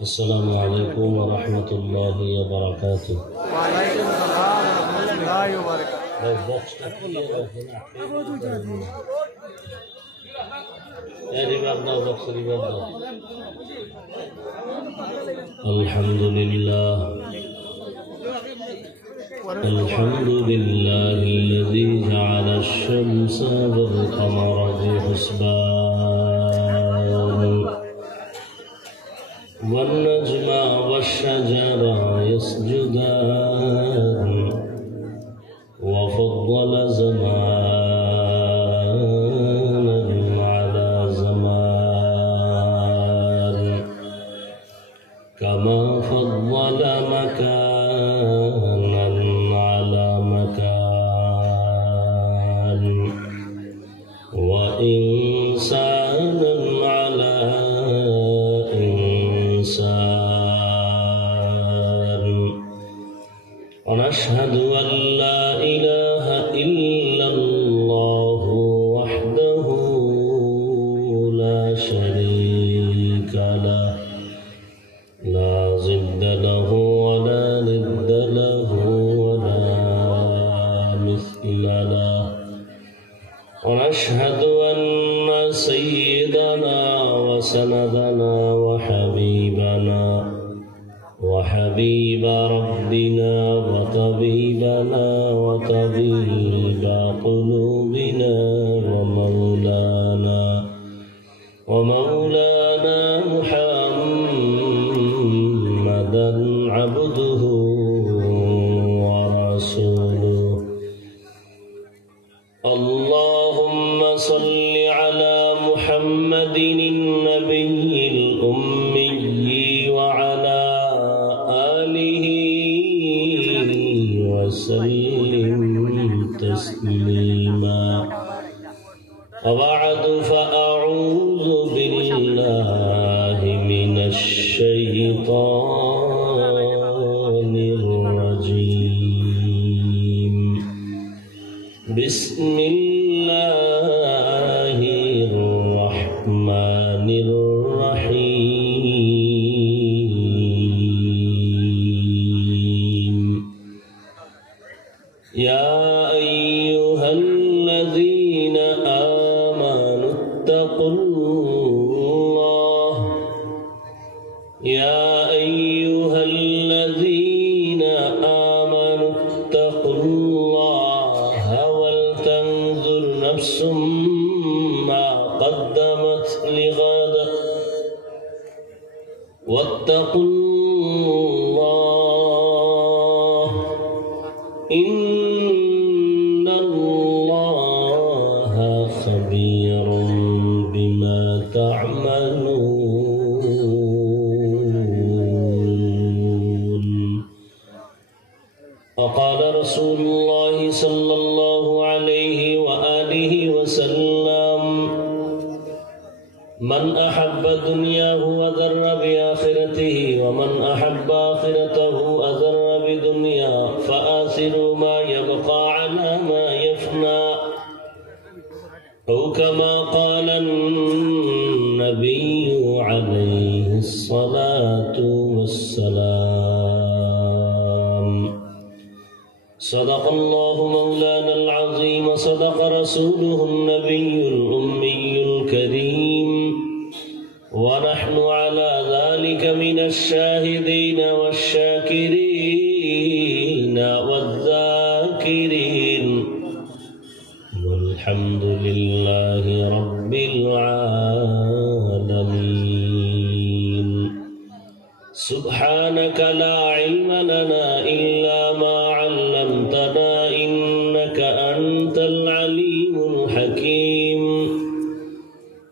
السلام عليكم ورحمة الله وبركاته. وعليكم السلام ورحمة الله وبركاته. الحمد لله الذي جعل الشمس والقمر بحسبان والنجم والشجر يسجدان وفضل زمانا على زمان كما فضل مكانا على مكان وإنسانا على إنسان ونشهد أن لا إله إلا الله وحده لا شريك له لا ضد له ولا ند له ولا مثل له ونشهد أن سيدنا وسندنا وحبيب ربنا وطبيبنا وطبيب قلوبنا ومولانا محمدا عبده ورسوله. اللهم صل على محمد النبي الأمي وعلى آله وسلم تسليما. وبعد فأعوذ بالله من الشيطان الرجيم. بسم الله الرحمن الرحيم. يا أيها الذين آمنوا اتقوا الله يا أيها الذين آمنوا اتقوا الله ولتنظر نفس ما قدمت لغد واتقوا الله إن الله خبير بما تعملون. وقال رسول الله صلى الله عليه وآله وسلم من أحب دنياه وذر بآخرته ومن أحب آخرته أذر بدنيا فآثروا ما يبقى على ما يفنى أو كما قال النبي عليه الصلاة والسلام. صدق الله مولانا العظيم صدق رسوله النبي الأمي الكريم ونحن على ذلك من الشاهدين والشاكرين والذاكرين والحمد لله رب العالمين. سبحانك لا علم لنا إلا ما علمتنا إنك أنت العليم الحكيم.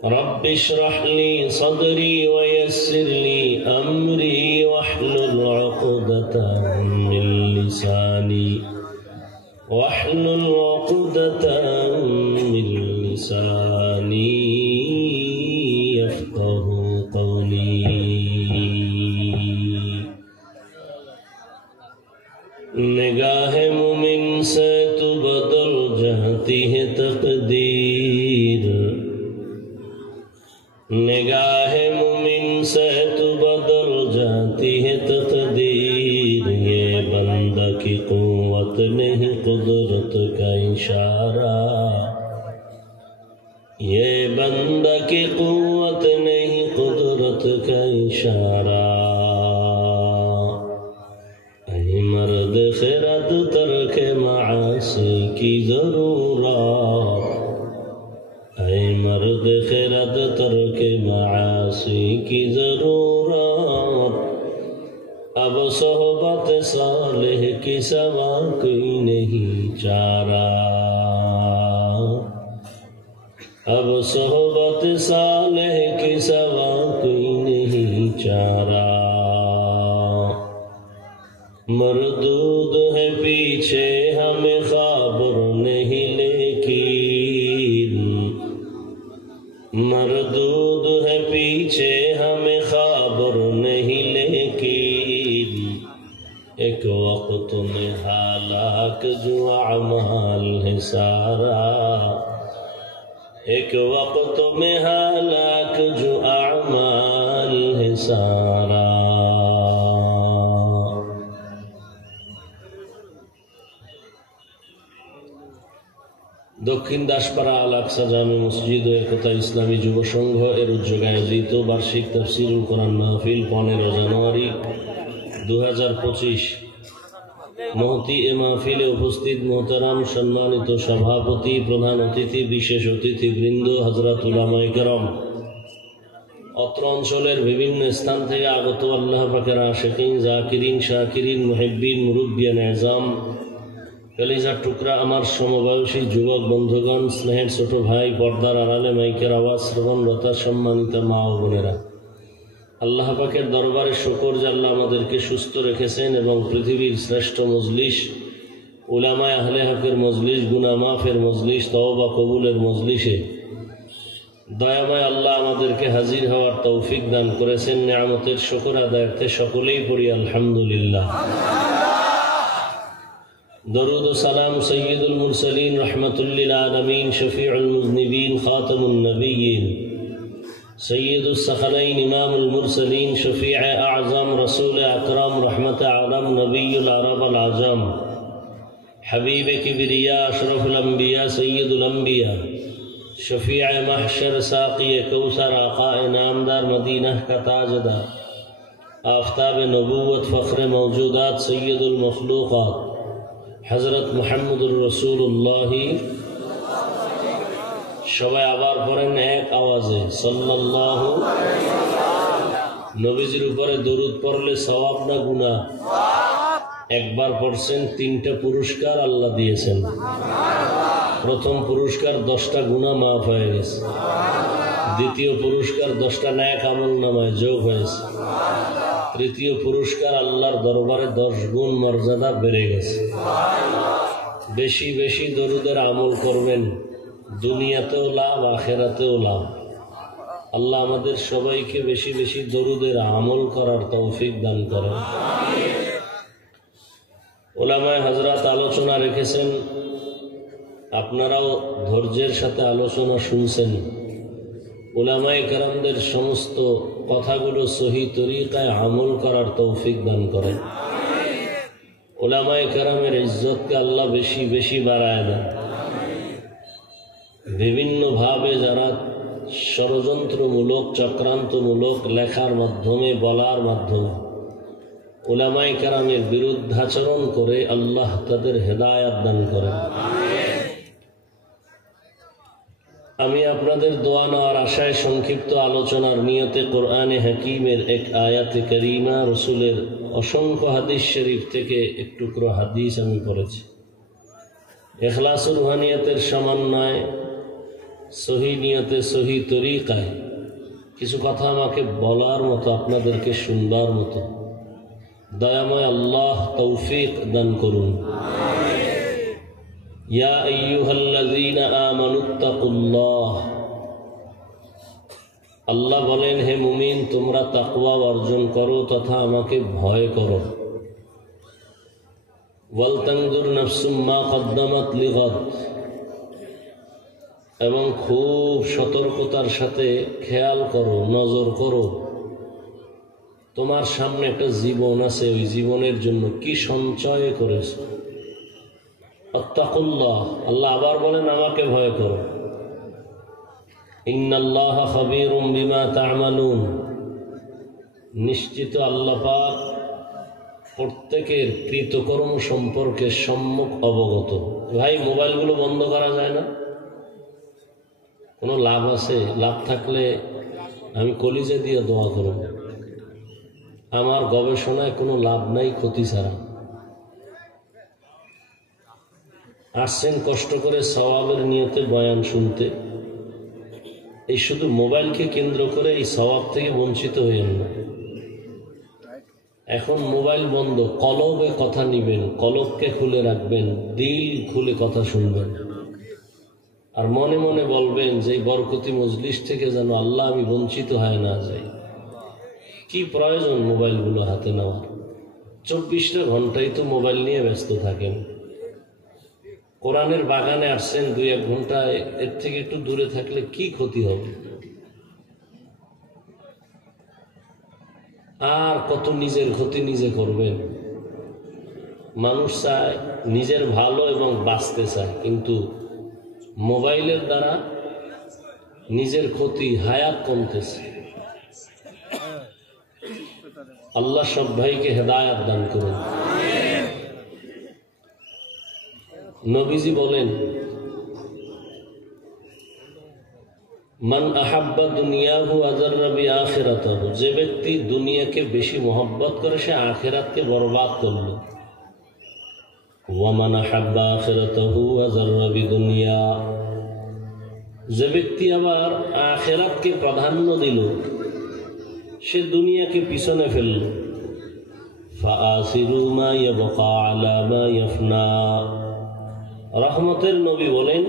رب اشرح لي صدري ويسر لي أمري واحلل عقدة من لساني يفقه قولي. निगाह मुमिन से तो बदल जाती है तकदीर, निगाह मुमिन से तो बदल जाती है तकदीर। ये बंदा की कुव्वत नहीं कुदरत का इशारा, ये बंदा की कुव्वत नहीं कुदरत का इशारा। ऐ मर्द खिरद तर्क मासी की जरूरत, ऐ मर्द खिरद तर्क मासी की जरूरत। अब सोहबत सालेह की सवा कोई नहीं चारा, अब सोहबत सालेह की सवा कोई नहीं चारा। मरदूद है पीछे हमें खबर नहीं लेकिन, मरदूद है पीछे हमें खबर नहीं लेकिन। एक वक्त में हालाक जो अमाल है सारा, एक वक्त में हालाक जो अमाल है सारा। দক্ষিণ দাসপাড়া আল আকসা জামে মসজিদ ও একতা ইসলামী যুব সংঘ এর উদ্যোগে আয়োজিত বার্ষিক তাফসীরুল কোরআন মাহফিল 15 জানুয়ারি 2025 মহতি এ মাহফিলে উপস্থিত মোহতারাম সম্মানিত সভাপতি, প্রধান অতিথি, বিশেষ অতিথিবৃন্দ, হযরত উলামায়ে কেরাম, অত্র অঞ্চলের বিভিন্ন স্থান থেকে আগত আল্লাহ পাকের আশিকিন, জাকিরিন, শাকিরিন, মুহিব্বিন, মুরব্বিয়ান এজাম, কলিজার টুকরা আমার সমবয়সী যুবক বন্ধুগণ, স্নেহের ছোট ভাই, পর্দার আড়ালে মাইকের আওয়াজ শ্রবণরতা সম্মানিত মা ও বোনেরা, আল্লাহ পাকের দরবারে শুকর যে আল্লাহ আমাদেরকে সুস্থ রেখেছেন এবং পৃথিবীর শ্রেষ্ঠ মজলিস, উলামায়ে আহলে হকের মজলিস, গুনাহ মাফের মজলিস, তওবা কবুলের মজলিসে দয়াময় আল্লাহ আমাদেরকে হাজির হওয়ার তৌফিক দান করেছেন। নিয়ামতের শুকর আদায়ার্থে সকলেই পড়ি আলহামদুলিল্লাহ। দরুদ ও সালাম সৈয়দুল মুরসালিন রহমাতুল্লিল আলামিন, শফিউল মুজনিবিন, খাতামুন নবিয়্যিন, সৈয়দুস সাখলাইন, ইমামুল মুরসালিন, শফিয়ে আযম, রাসূল আকরাম, রহমত আলম, নবিয়ুল আরব আল আজম, হাবিব কিবরিয়া, আশরাফুল আম্বিয়া, সৈয়দুল আম্বিয়া, শফিয়ে মাহশর, সাকিয়ে কৌসর, আকায়ে নামদার, মদিনাহ কা তাজদার, আফতাব নবুয়ত, ফখরে মওজুদাত, সৈয়দুল মখলুকাত হযরত মুহাম্মদুর রাসূলুল্লাহ। সবাই আবার পড়েন এক আওয়াজে সাল্লাল্লাহু আলাইহি ওয়াসাল্লাম। নবীজির উপরে দরুদ পড়লে সওয়াব না গুনাহ? একবার পড়ছেন, 3টা পুরস্কার আল্লাহ দিয়েছেন। প্রথম পুরস্কার 10টা গুনাহ মাফ হয়ে গেছে, দ্বিতীয় পুরস্কার 10টা নেক আমল নামায় যোগ হয়েছে, তৃতীয় পুরস্কার আল্লাহর দরবারে 10 গুণ মর্যাদা বেড়ে গেছে। বেশি বেশি দরুদের আমল করবেন, দুনিয়াতেও লাভ, আখেরাতেও লাভ। আল্লাহ আমাদের সবাইকে বেশি বেশি দরুদের আমল করার তৌফিক দান করেন। উলামায়ে হযরত আলোচনা রেখেছেন, আপনারাও ধৈর্যের সাথে আলোচনা শুনছেন। উলামায়ে কেরামদের সমস্ত কথাগুলো সহি তরিকায় আমল করার তৌফিক দান করেন। উলামায়ে কেরামের ইজ্জতকে আল্লাহ বেশি বেশি বাড়ায় দেন। বিভিন্নভাবে যারা ষড়যন্ত্রমূলক, চক্রান্তমূলক লেখার মাধ্যমে, বলার মাধ্যমে উলামায়ে কেরামের বিরুদ্ধাচরণ করে আল্লাহ তাদের হেদায়াত দান করেন। আমি আপনাদের দোয়া নেওয়ার আশায় সংক্ষিপ্ত আলোচনার নিয়তে কোরআনে হাকিমের এক আয়াতে কারিমা, রসুলের অসংখ্য হাদিস শরীফ থেকে এক টুকরো হাদিস আমি পড়েছি। ইখলাসুর রুহানিয়াতের সমন্বয়ে সহি নিয়তে, সহি তরিকায় কিছু কথা আমাকে বলার মতো, আপনাদেরকে শুনবার মতো দয়াময় আল্লাহ তৌফিক দান করুন। ইয়া আইয়ুহাল্লাযীনা আমানুত্তাকুল্লাহ, আল্লাহ বলেন, হে মুমিন, তোমরা তাকওয়া অর্জন করো তথা আমাকে ভয় করো। ওয়ালতানজুর নাফসুম মা কদ্দামাত লিগাদ, এবং খুব সতর্কতার সাথে খেয়াল করো, নজর করো, তোমার সামনে একটা জীবন আছে, ওই জীবনের জন্য কি সঞ্চয় করেছো। আত্তাকুল্লাহ, আল্লাহ আবার বলেন আমাকে ভয় করো। ইন্নাল্লাহা খাবীরুম বিমা তা'মালুন, নিশ্চিত আল্লাহ পাক প্রত্যেকের কৃতকর্ম সম্পর্কে সম্মুখ অবগত। ভাই, মোবাইলগুলো বন্ধ করা যায় না? কোনো লাভ আছে? লাভ থাকলে আমি কলিজা দিয়ে দোয়া করব। আমার গবেষণায় কোনো লাভ নাই ক্ষতি ছাড়া। আসছেন কষ্ট করে সওয়াবের নিয়তে বয়ান শুনতে, এই শুধু মোবাইলকে কেন্দ্র করে এই সওয়াব থেকে বঞ্চিত হইেন না। এখন মোবাইল বন্ধ, কলবে কথা নিবেন, কলবকে খুলে রাখবেন, দিল খুলে কথা শুনবেন, আর মনে মনে বলবেন যে বরকতি মজলিস থেকে যেন আল্লাহ আমি বঞ্চিত হয় না যাই। কি প্রয়োজন মোবাইলগুলো হাতে নেওয়া? 24টা ঘন্টাই তো মোবাইল নিয়ে ব্যস্ত থাকেন। কোরআনের বাগানে আসছেন 2-1 ঘন্টা, এর থেকে একটু দূরে থাকলে কি ক্ষতি হবে? আর কত নিজের ক্ষতি নিজে করবেন। মানুষ চায় নিজের ভালো এবং বাঁচতে চায়, কিন্তু মোবাইলের দ্বারা নিজের ক্ষতি, হায়াত কমতেছে। আল্লাহ সব ভাইকে হেদায়েত দান করুন। নবীজি বলেন, মান আহাব্বা দুনিয়াহু আযাররা বিআখিরাতিহি, যে ব্যক্তি দুনিয়াকে বেশি মহব্বত করে সে আখিরাতকে বরবাদ করল। ওয়া মান আহাব্বা আখিরাতাহু আযাররা বিদুনিয়া, যে ব্যক্তি আবার আখিরাতকে প্রাধান্য দিল সে দুনিয়াকে পিছনে ফেলল। ফাআসিরু মা ইয়াবকা আলা মা ইয়াফনা, রহমতের নবী বলেন,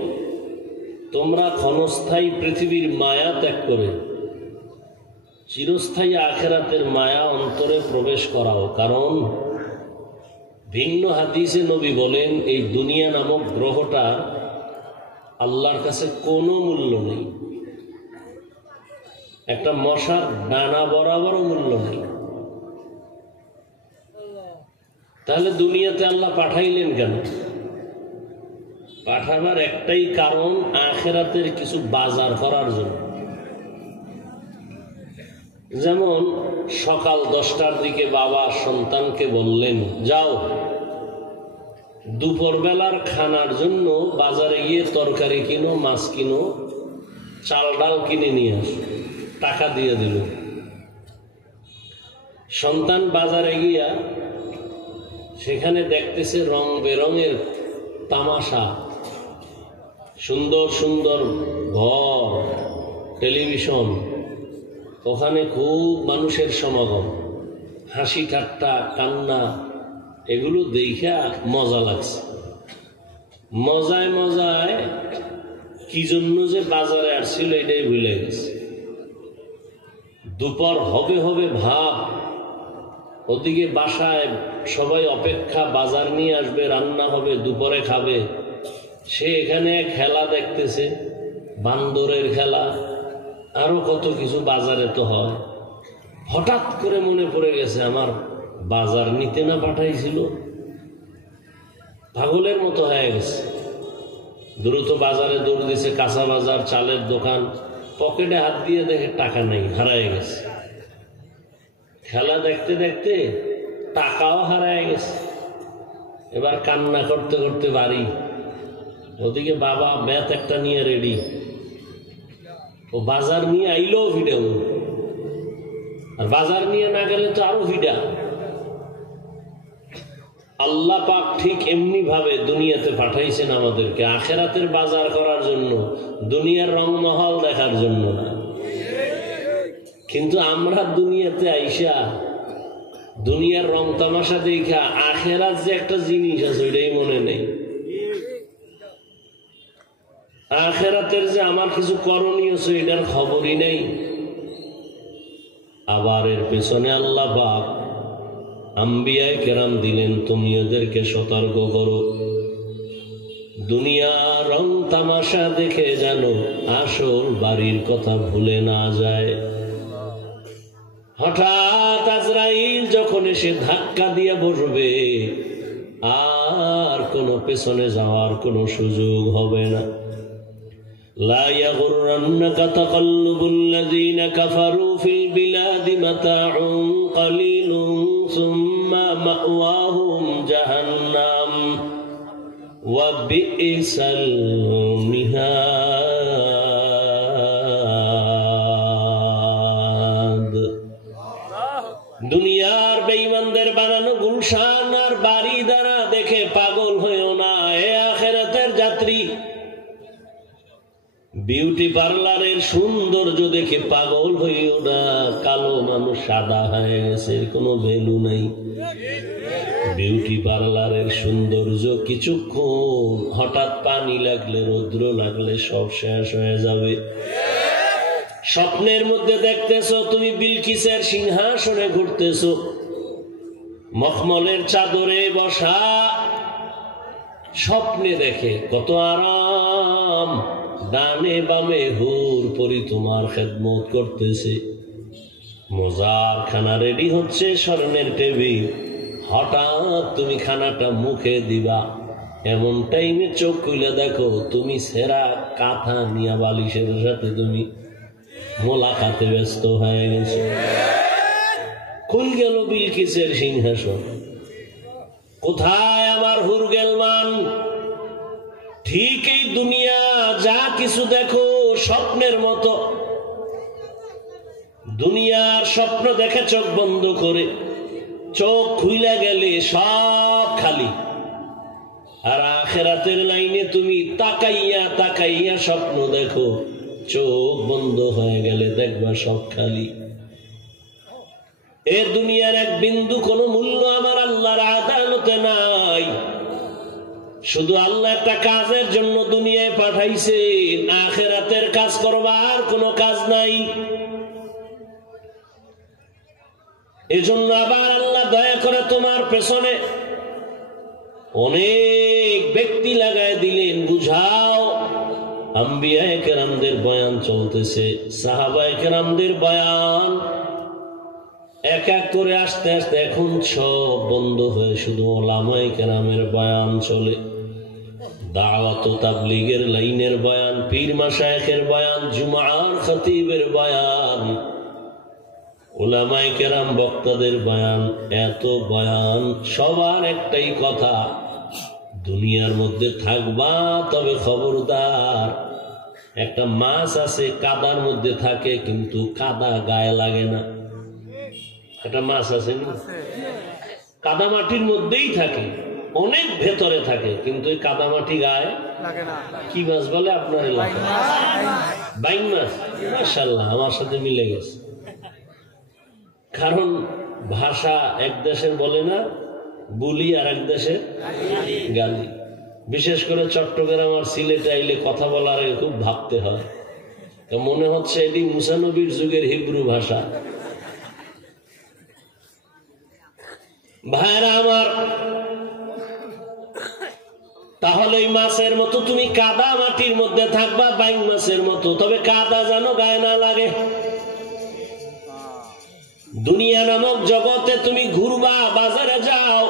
তোমরা ক্ষণস্থায়ী পৃথিবীর মায়া ত্যাগ করে চিরস্থায়ী আখিরাতের মায়া অন্তরে প্রবেশ করাও। কারণ ভিন্ন হাদিসে নবী বলেন, এই দুনিয়া নামক গ্রহটা আল্লাহর কাছে কোনো মূল্য নেই, একটা মশার ডানা বরাবরও মূল্য নেই। তাহলে দুনিয়াতে আল্লাহ পাঠাইলেন কেন? পাঠাবার একটাই কারণ, আখিরাতের কিছু বাজার করার জন্য। যেমন সকাল 10টার দিকে বাবা সন্তানকে বললেন, যাও দুপুরবেলার খানার জন্য বাজারে গিয়ে তরকারি কিনো, মাছ কিনো, চাল ডাল কিনে নিয়ে আসো। টাকা দিয়ে দিল। সন্তান বাজারে গিয়া সেখানে দেখতেছে রং বেরঙের তামাশা, সুন্দর সুন্দর ঘর, টেলিভিশন, ওখানে খুব মানুষের সমাগম, হাসি ঠাট্টা কান্না, এগুলো দেখা মজা লাগছে। মজায় মজায় কি জন্য যে বাজারে আসছিল এটাই ভুলে গেছে। দুপুর হবে হবে ভাব, ওদিকে বাসায় সবাই অপেক্ষা, বাজার নিয়ে আসবে, রান্না হবে, দুপুরে খাবে। সে এখানে খেলা দেখতেছে, বান্দরের খেলা, আরো কত কিছু বাজারে তো হয়। হঠাৎ করে মনে পড়ে গেছে, আমার বাজার নিতে না পাঠাইছিল। পাগলের মতো হয়ে গেছে, দ্রুত বাজারে দৌড় দিছে। কাঁচা বাজার, চালের দোকান, পকেটে হাত দিয়ে দেখে টাকা নেই, হারায় গেছে। খেলা দেখতে দেখতে টাকাও হারায় গেছে। এবার কান্না করতে করতে বাড়ি, ওদিকে বাবা ব্যাত একটা নিয়ে রেডি, ও বাজার নিয়ে আইলেও ভিড়াও, আর বাজার নিয়ে না গেলে তো আরো ভিড়া। আল্লাহ পাক ঠিক এমনি ভাবে দুনিয়াতে পাঠাইছেন আমাদেরকে আখিরাতের বাজার করার জন্য, দুনিয়ার রংমহল দেখার জন্য না। কিন্তু আমরা দুনিয়াতে আইসা দুনিয়ার রং তামাশা দেখা আখিরাত যে একটা জিনিস আছে ওইটাই মনে নেই। আখিরাতের যে আমার কিছু করণীয় আছে এটার খবরই নেই। আবার এর পেছনে আল্লাহ পাক আম্বিয়ায়ে কেরাম দিলেন, তুমি ওদেরকে সতর্ক করো, দুনিয়ার রং তামাশা দেখে যেন আসল বাড়ির কথা ভুলে না যায়। হঠাৎ আজরাইল যখন এসে ধাক্কা দিয়ে বসবে, আর কোনো পেছনে যাওয়ার কোনো সুযোগ হবে না। লা ইয়াগুররান্নাকা তাকাল্লুবুল্লাযীনা কাফারু ফিল বিলাদি মাতাউন কালিলুন সুম্মা মাওয়াহুম জাহান্নাম ওয়া বিইসাল মিহাদ। দুনিয়ার বেঈমানদের বানানো গুলশান আর বাড়ি দ্বারা দেখে পাগল হয়েও না, এ আখিরাতের যাত্রী। বিউটি পার্লারের সৌন্দর্য দেখে পাগল হইও না, কালো মানুষ সাদা হয়ে গেছে, কোনো ভ্যালু নাই। বিউটি পার্লারের সৌন্দর্য কিছুক্ষণ, হঠাৎ পানি লাগলে, রৌদ্র লাগলে সব শেষ হয়ে যাবে। স্বপ্নের মধ্যে দেখতেছো তুমি বিলকিসের সিংহাসনে ঘুরতেছো, মখমলের চাদরে বসা, স্বপ্নে দেখে কত আরাম, ডানে বামে হুর পরি তোমার খেদমত করতেছে, মজার খানা রেডি হচ্ছে, স্বর্ণের টেবিল। হঠাৎ তুমি খানাটা মুখে দিবা, এমন টাইমে চোখ খুলে দেখো তুমি সেরা কাঁথা নিয়া বালিশের সাথে তুমি মোলাকাতে ব্যস্ত হয়ে গেছে। খুল গেল বিলকিসের সিংহাসন, কোথায় আমার হুর গেলমান? ঠিক এই দুনিয়া যা কিছু দেখো স্বপ্নের মতো। দুনিয়ার স্বপ্ন দেখে চোখ বন্ধ করে, চোখ খুইলা গেলে সব খালি। আর আখিরাতের লাইনে তুমি তাকাইয়া তাকাইয়া স্বপ্ন দেখো, চোখ বন্ধ হয়ে গেলে দেখবা সব খালি। এ দুনিয়ার এক বিন্দু কোনো মূল্য আমার আল্লাহর আদালতে নাই। শুধু আল্লাহ একটা কাজের জন্য দুনিয়ায় পাঠাইছে, আখিরাতের কাজ করবার কোনো কাজ নাই। এজন্য আবার আল্লাহ দয়া করে তোমার পেছনে অনেক ব্যক্তি লাগায় দিলেন, বুঝাও। আম্বিয়ায়ে কেরামদের বয়ান চলতেছে, সাহাবায়ে কেরামদের বয়ান এক এক করে আস্তে আস্তে এখন সব বন্ধ হয়ে শুধু ওলামায়ে কেরামের বয়ান চলে। দাওয়াত ও তাবলীগের লাইনের বয়ান, পীর মাশায়েখের বয়ান, জুমার খতিবের বয়ান, উলামায়ে কেরাম বক্তাদের বয়ান, এত বয়ান। সবার একটাই কথা, দুনিয়ার মধ্যে থাকবা তবে খবরদার। একটা মাছ আছে কাদার মধ্যে থাকে, কিন্তু কাদা গায়ে লাগে না। একটা মাছ আছে না, কাদা মাটির মধ্যেই থাকে, অনেক ভেতরে থাকে, কিন্তু এই কাদা মাটি গায়ে লাগে না। কি মাছ বলে আপনার এলাকায়? বাইং মাছ। মাশাআল্লাহ, আমার সাথে মিলে গেছে। কারণ ভাষা এক দেশের বলে না বুলি, আর এক দেশের গালি। বিশেষ করে চট্টগ্রাম আর সিলেটে আইলে কথা বলার আগে খুব ভাবতে হয়। তো মনে হচ্ছে এটি মুসা নবীর যুগের হিব্রু ভাষা। ভাইরা আমার, তাহলে এই মাছের মতো তুমি কাদা মাটির মধ্যে থাকবা, বাইং মাছের মতো, তবে কাদা যেন গায়ে না লাগে। দুনিয়া নামক জগতে তুমি ঘুরবা, বাজারে যাও,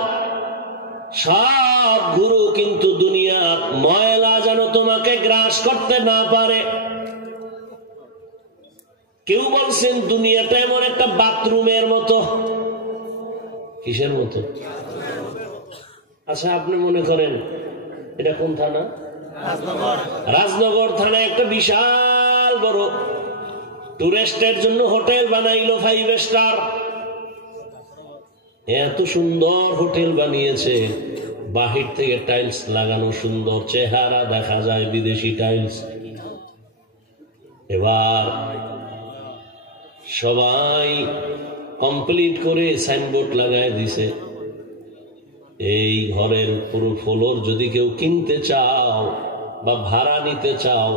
সব ঘুরো, কিন্তু দুনিয়া ময়লা যেন তোমাকে গ্রাস করতে না পারে। কেউ বলছেন দুনিয়াটা এমন একটা বাথরুমের মতো। কিসের মতো? আচ্ছা, আপনি মনে করেন এটা কোন থানা? রাজনগর থানায় একটা বিশাল বড় টুরিস্টের জন্য হোটেল বানাইলো, 5 স্টার। এত সুন্দর হোটেল বানিয়েছে, বাহির থেকে টাইলস লাগানো, সুন্দর চেহারা দেখা যায়, বিদেশি টাইলস। এবার সবাই কমপ্লিট করে সাইনবোর্ড লাগায় দিছে, এই ঘরের পুরো ফ্লোর যদি কেউ কিনতে চাও বা ভাড়া নিতে চাও,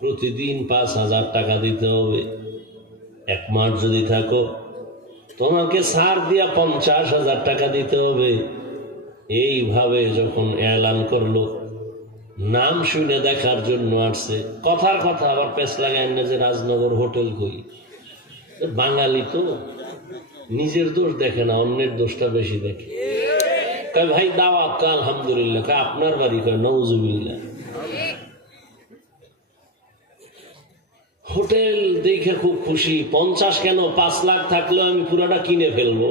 প্রতিদিন 5,000 টাকা দিতে হবে। 1 মাস যদি থাকো তোমাকে ছাড় দিয়া 50,000 টাকা দিতে হবে। এইভাবে যখন এলান করলো, নাম শুনে দেখার জন্য আসছে। কথার কথা আবার পেছ লাগায় না যে রাজনগর হোটেল কই। বাঙালি তো নিজের দোষ দেখে না, অন্যের দোষটা বেশি দেখে। কয় ভাই দাওয়াত, আলহামদুলিল্লাহ। কয় আপনার বাড়ি? কয় নাউজুবিল্লাহ। হোটেল দেখে খুব খুশি। 50 কেন, 5 লাখ থাকলেও আমি পুরাটা কিনে ফেলবো।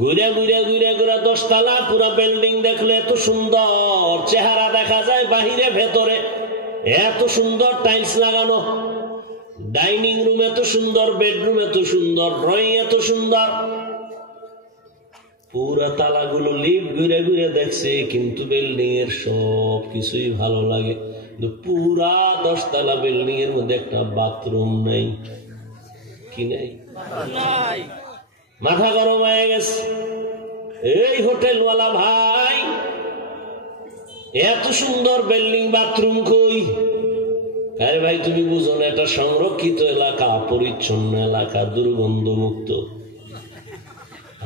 ঘুরে ঘুরে ঘুরে ঘুরে 10 তলা পুরা বিল্ডিং দেখলে এত সুন্দর চেহারা দেখা যায়, বাহিরে ভেতরে এত সুন্দর টাইলস লাগানো, ডাইনিং রুম এত সুন্দর, বেডরুম এত সুন্দর, ড্রয়িং এত সুন্দর। পুরা তালাগুলো লিফট ঘুরে ঘুরে দেখছে, কিন্তু বিল্ডিং এর সব কিছুই ভালো লাগে। পুরা 10 তলা বিল্ডিং এর মধ্যে একটা বাথরুম নাই। কি নাই? মাথা গরম হয়ে গেছে। এই হোটেলওয়ালা ভাই, এত সুন্দর বিল্ডিং, বাথরুম কই? আরে ভাই তুমি বুঝো না, এটা সংরক্ষিত এলাকা, পরিচ্ছন্ন এলাকা, দুর্গন্ধ মুক্ত।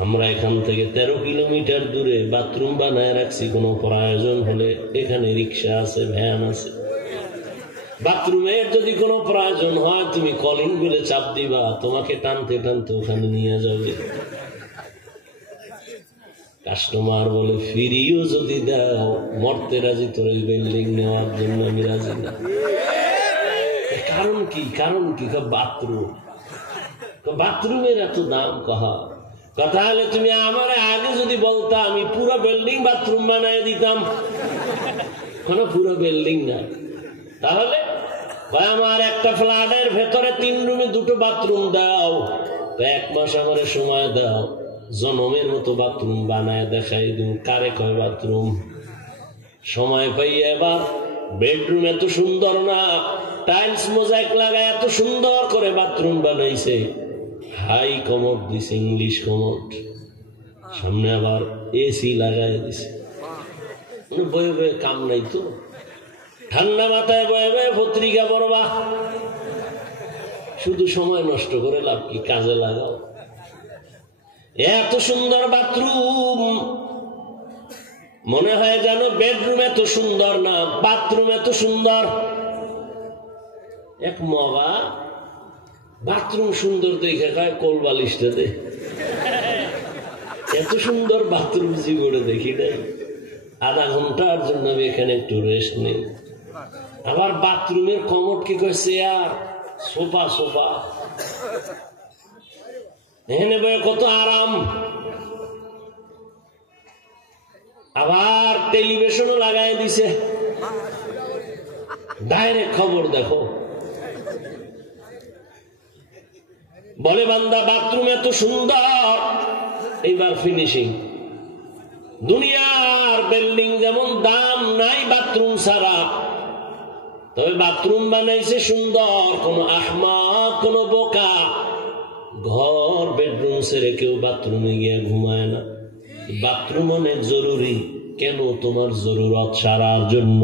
আমরা এখান থেকে 13 কিলোমিটার দূরে বাথরুম বানায় রাখছি। কোনো প্রয়োজন হলে এখানে রিক্সা আছে, ভ্যান আছে। বাথরুমের যদি কোনো প্রয়োজন হয় তুমি কলিং বেলে চাপ দিবা, তোমাকে টানতে টানতে ওখানে নিয়ে যাবে। কাস্টমার বলে ফিরিও যদি দাও, মরতে রাজি, তোর এই বিল্ডিং নেওয়ার জন্য আমি রাজি না। কারণ কি? কারণ কি? বাথরুম। বাথরুমের এত দাম কহা? কথা হলে তুমি আমার আগে যদি বলতা, আমি পুরো বিল্ডিং বাথরুম বানায় দিতাম। কোনো পুরো বিল্ডিং না। তাহলে আমার একটা ফ্ল্যাটের ভেতরে 3 রুমে 2টো বাথরুম দাও, তো 1 মাস আমার সময় দাও, জনমের মতো বাথরুম বানায় দেখাই দিন। কারে কয় বাথরুম? সময় পাই। এবার বেডরুম এত সুন্দর না, টাইলস মোজাইক লাগায় এত সুন্দর করে বাথরুম বানাইছে। হাই কমোড দিছে, ইংলিশ কমোড, সামনে আবার এসি লাগাই দিছে। বয়ে বয়ে কাম নাই তো, ঠান্ডা মাথায় বয়ে বয়ে পত্রিকা পড়বা। শুধু সময় নষ্ট করে লাভ কি? কাজে লাগাও। এত সুন্দর বাথরুম, মনে হয় যেন বেডরুম এত সুন্দর না, বাথরুম এত সুন্দর। এক মগা বাথরুম সুন্দর দেখে খায় কোল বালিশটা দে। এত সুন্দর বাথরুম জীবনে দেখি নাই। আধা ঘন্টার জন্য আমি এখানে একটু রেস্ট নেই। আবার বাথরুমের কমোড কি কয়? Chair, sofa. সোফা এখানে বয়ে কত আরাম। আবার টেলিভিশনও লাগাই দিছে, ডাইরেক্ট খবর দেখো। বলে বান্দা বাথরুম এত সুন্দর, এইবার ফিনিশিং। দুনিয়ার বিল্ডিং যেমন দাম নাই বাথরুম ছাড়া, তবে বাথরুম বানাইছে সুন্দর। কোন আহমাক, কোন বোকা ঘর বেডরুম ছেড়ে কেউ বাথরুমে গিয়ে ঘুমায় না। বাথরুম অনেক জরুরি। কেন? তোমার জরুরত সারার জন্য।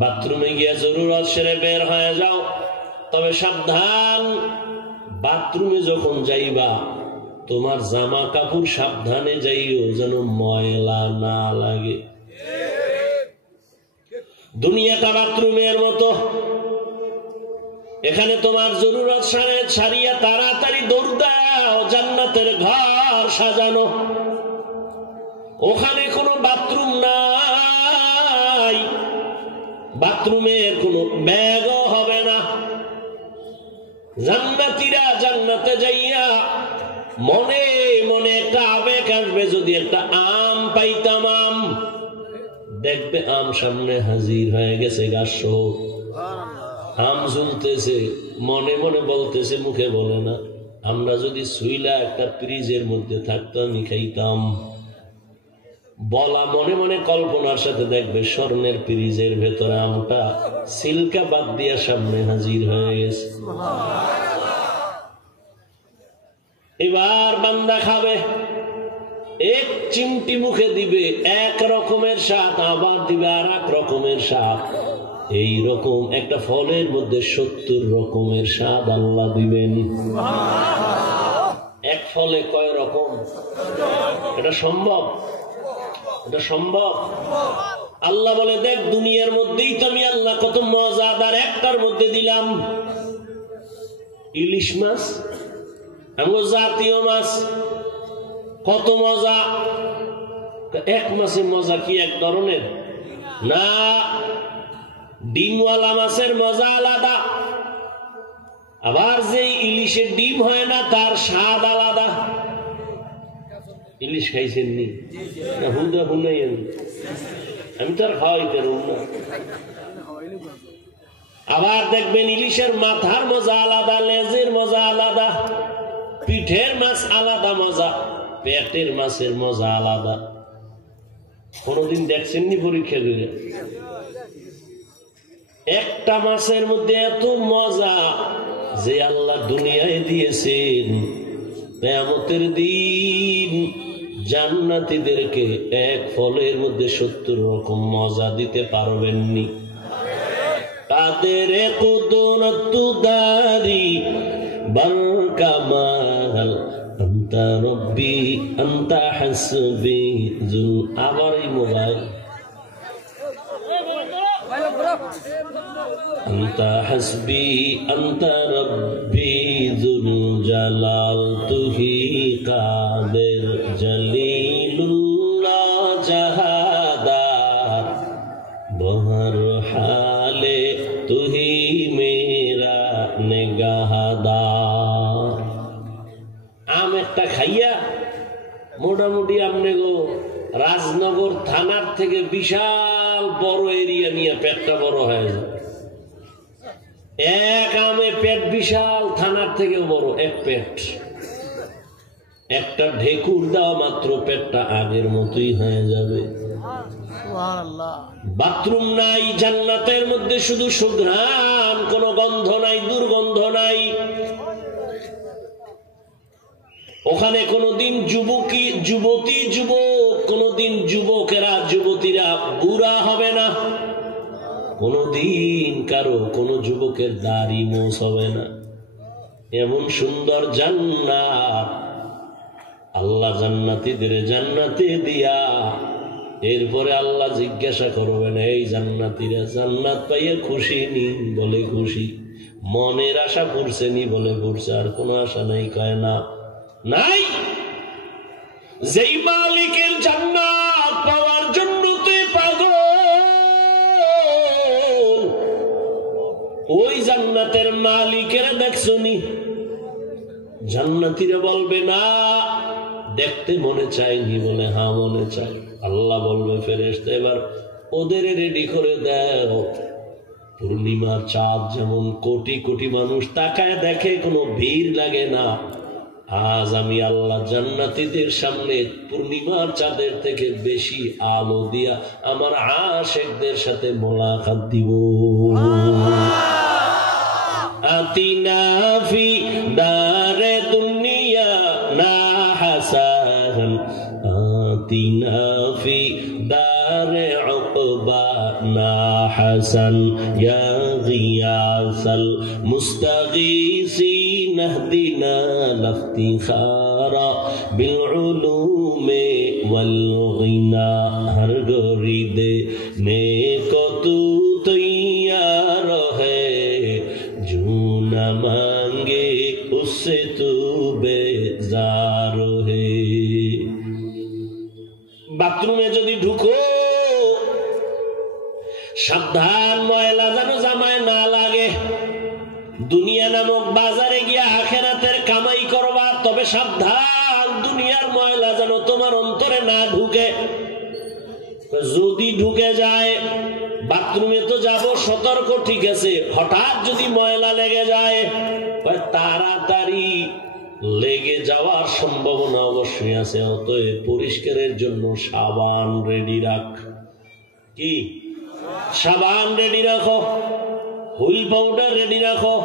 বাথরুমে গিয়ে জরুরত সেরে বের হয়ে যাও। তবে সাবধান, বাথরুমে যখন যাইবা তোমার জামা কাপড় সাবধানে যাইও, যেন ময়লা না লাগে। দুনিয়াটা বাথরুমের মতো। এখানে তোমার জরুরত সারিয়া তাড়াতাড়ি দৌড় দাও, জান্নাতের ঘর সাজানো। ওখানে কোনো বাথরুম নাই, বাথরুমের কোনো ব্যাগও হবে না। জান্নাতীরা জান্নাতে যাইয়া মনে মনে একটা আবেগ আসবে, যদি একটা আম পাইতাম। আম দেখবে আম সামনে হাজির হয়ে গেছে, গাছ আম ঝুলতেছে, মনে মনে বলতেছে, মুখে বলে না, আমরা যদি সুইলা একটা ফ্রিজের মধ্যে থাকতো আমি খাইতাম। বলা মনে মনে কল্পনার সাথে দেখবে স্বর্ণের ফ্রিজের ভেতরে আমটা সিলকা বাদ দিয়া সামনে হাজির হয়ে গেছে। এবার বান্দা খাবে, এক চিমটি মুখে দিবে, এক রকমের স্বাদ, আবার দিবে আর এক রকমের স্বাদ। এই রকম একটা ফলের মধ্যে 70 রকমের স্বাদ আল্লাহ দিবেন। ফলে কয় রকম? এটা সম্ভব? এটা সম্ভব? আল্লাহ বলে, দেখ দুনিয়ার মধ্যেই তো আমি আল্লাহ কত মজাদার একটার মধ্যে দিলাম, ইলিশ মাছ, আমার জাতীয় মাছ, কত মজা। এক মাছের মজা কি এক ধরনের? না, ডিমওয়ালা মাছের মজা আলাদা, আবার যে ইলিশের ডিম হয় না তার স্বাদ আলাদা। ইলিশ খাইছেন নি? আমি তো আর খাওয়াইতে পারব না। আবার দেখবেন ইলিশের মাথার মজা আলাদা, লেজের মজা আলাদা, পিঠের মাছ আলাদা মজা, পেটের মাছের মজা আলাদা। কোনদিন দেখছেন নি পরীক্ষা করে? একটা মাছের মধ্যে এত মজা যে আল্লাহ দুনিয়ায় দিয়েছেন, কিয়ামতের দিন জান্নাতীদেরকে এক ফলের মধ্যে 70 রকম মজা দিতে পারবেননি। তাদের কুদরত দারি বারকামাল আনতা রব্বি আনতা হাসবি জুল। আবার এই মোবাইল আনতা হাসবি আনতা রব্বি জুল জালাল তুহি কাদের জলিলুল্লাহ জাহাদার বহর হালে তুহি মেরা নেগাহদার। আম একটা খাইয়া মোটামুটি আমনে গো রাজনগর থানার থেকে বিশাল বড় এরিয়া নিয়ে পেটটা বড় হয়ে যায়। এক আমে পেট বিশাল, থানার থেকে বড় এক পেট। একটা ঢেকুর দেওয়া মাত্র পেটটা আগের মতোই হয়ে যাবে। বাথরুম নাই জান্নাতের মধ্যে, শুধু সুঘ্রাণ, কোনো গন্ধ নাই, দুর্গন্ধ নাই। ওখানে কোনদিন যুবতী যুবক, কোনদিন যুবকেরা যুবতীরা বুড়া হবে না, কোনদিন কারো কোন যুবকের দাড়ি মোছ হবে না। এমন সুন্দর জান্নাত আল্লাহ জান্নাতীদের জান্নাতে দিয়া এরপরে আল্লাহ জিজ্ঞাসা করবেন, এই জান্নাতীরা জান্নাত পাইয়া খুশি নি? বলে খুশি। মনের আশা পড়ছে নি? বলে পড়ছে। আর কোন আশা নাই? কয় না, নাই। যেই মালিকের জান্নাত পাওয়ার জন্য তুই পাগল, ওই জান্নাতের মালিকের দেখছো নি? জান্নাতীরা বলবে না, দেখতে মনে চায়নি। বলে হ্যাঁ মনে চাই। আল্লাহ বলবে, ফেরেশতা এবার ওদের রেডি করে দাও। পূর্ণিমার চাঁদ যেমন কোটি কোটি মানুষ তাকায় দেখে, কোনো ভিড় লাগে না, আজ আমি আল্লাহ জান্নাতীদের সামনে পূর্ণিমার চাঁদের থেকে বেশি আলো দিয়া আমার আশিকদের সাথে মোলাকাত দিব। আতিনা ফি দারে দুনিয়া না হাসান, আতিনা ফি দারে উকবা না হাসান, ইয়া গিয়াসাল মুস্তাগীসিন ইহদিনা লাফতিখারা বিল উলুমি ওয়াল গিনা। হর গরিদে নেকত তৈয়ার है जो न मांगे उससे तू बेजार है। বাথরুমে যদি ঢুকো সাবধান, ময়লা যেন জামায় না লাগে। দুনিয়া নামক বাজারে গিয়ে আখিরাতের কামাই করবা, তবে সাবধান, দুনিয়ার ময়লা যেন তোমার অন্তরে না ঢুকে। যদি ঢুকে যায়, বাথরুমে তো যাব সতর্ক, ঠিক আছে, হঠাৎ যদি ময়লা লেগে যায়, তাড়াতাড়ি লেগে যাওয়ার সম্ভাবনা অবশ্যই আছে। অতএব পরিষ্কারের জন্য সাবান রেডি রাখ। কি? সাবান রেডি রাখো, হুইল পাউডার রেডি রাখো,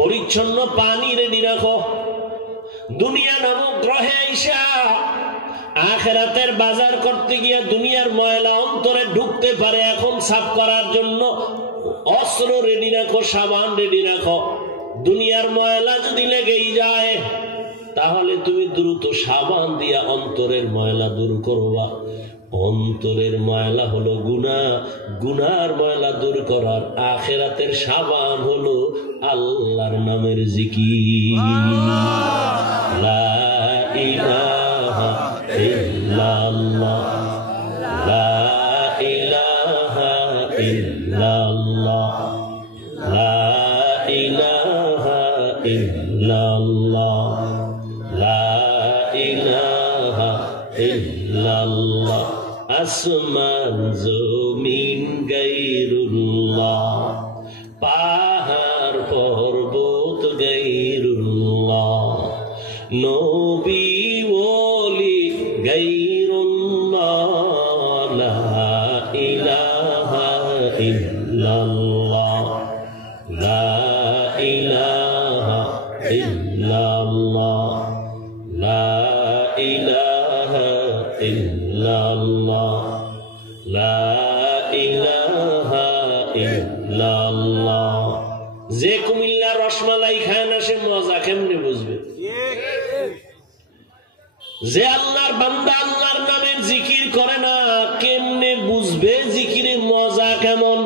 পরিচ্ছন্ন পানি রেডি রাখো। দুনিয়া নামক গ্রহে আইসা আখিরাতের বাজার করতে গিয়ে দুনিয়ার ময়লা অন্তরে ঢুকতে পারে, এখন সাফ করার জন্য অস্ত্র রেডি রাখো, সাবান রেডি রাখো। দুনিয়ার ময়লা যদি লেগেই যায়, তাহলে তুমি দ্রুত সাবান দিয়া অন্তরের ময়লা দূর করবা। অন্তরের ময়লা হলো গুনাহ, গুনার ময়লা দূর করার আখিরাতের সাবান হলো আল্লাহর নামের জিকির। লা ইলাহা ইল্লাল্লাহ, লা ইলাহা ইল্লাল্লাহ, লা ইলাহা ইল্লাল্লাহ, লা ইলাহা ইল্লাল্লাহ। আসমান জমিন গায়রুল্লাহ, পাহাড় পর্বত গায়রুল্লাহ, নবী ওলি গায়রুল্লাহ, লা ইলাহা ইল্লাল্লাহ, লা ইলাহা ইল্লাল্লাহ, লা ইলাহা ইল্লাল্লাহ, লা ইলাহা ইল্লাল্লাহ। যে কুমিল্লা রসমালাই খায় না সে মজা কেমনে বুঝবে? যে আল্লাহর বান্দা আল্লাহর নামের জিকির করে না কেমনে বুঝবে জিকিরের মজা কেমন?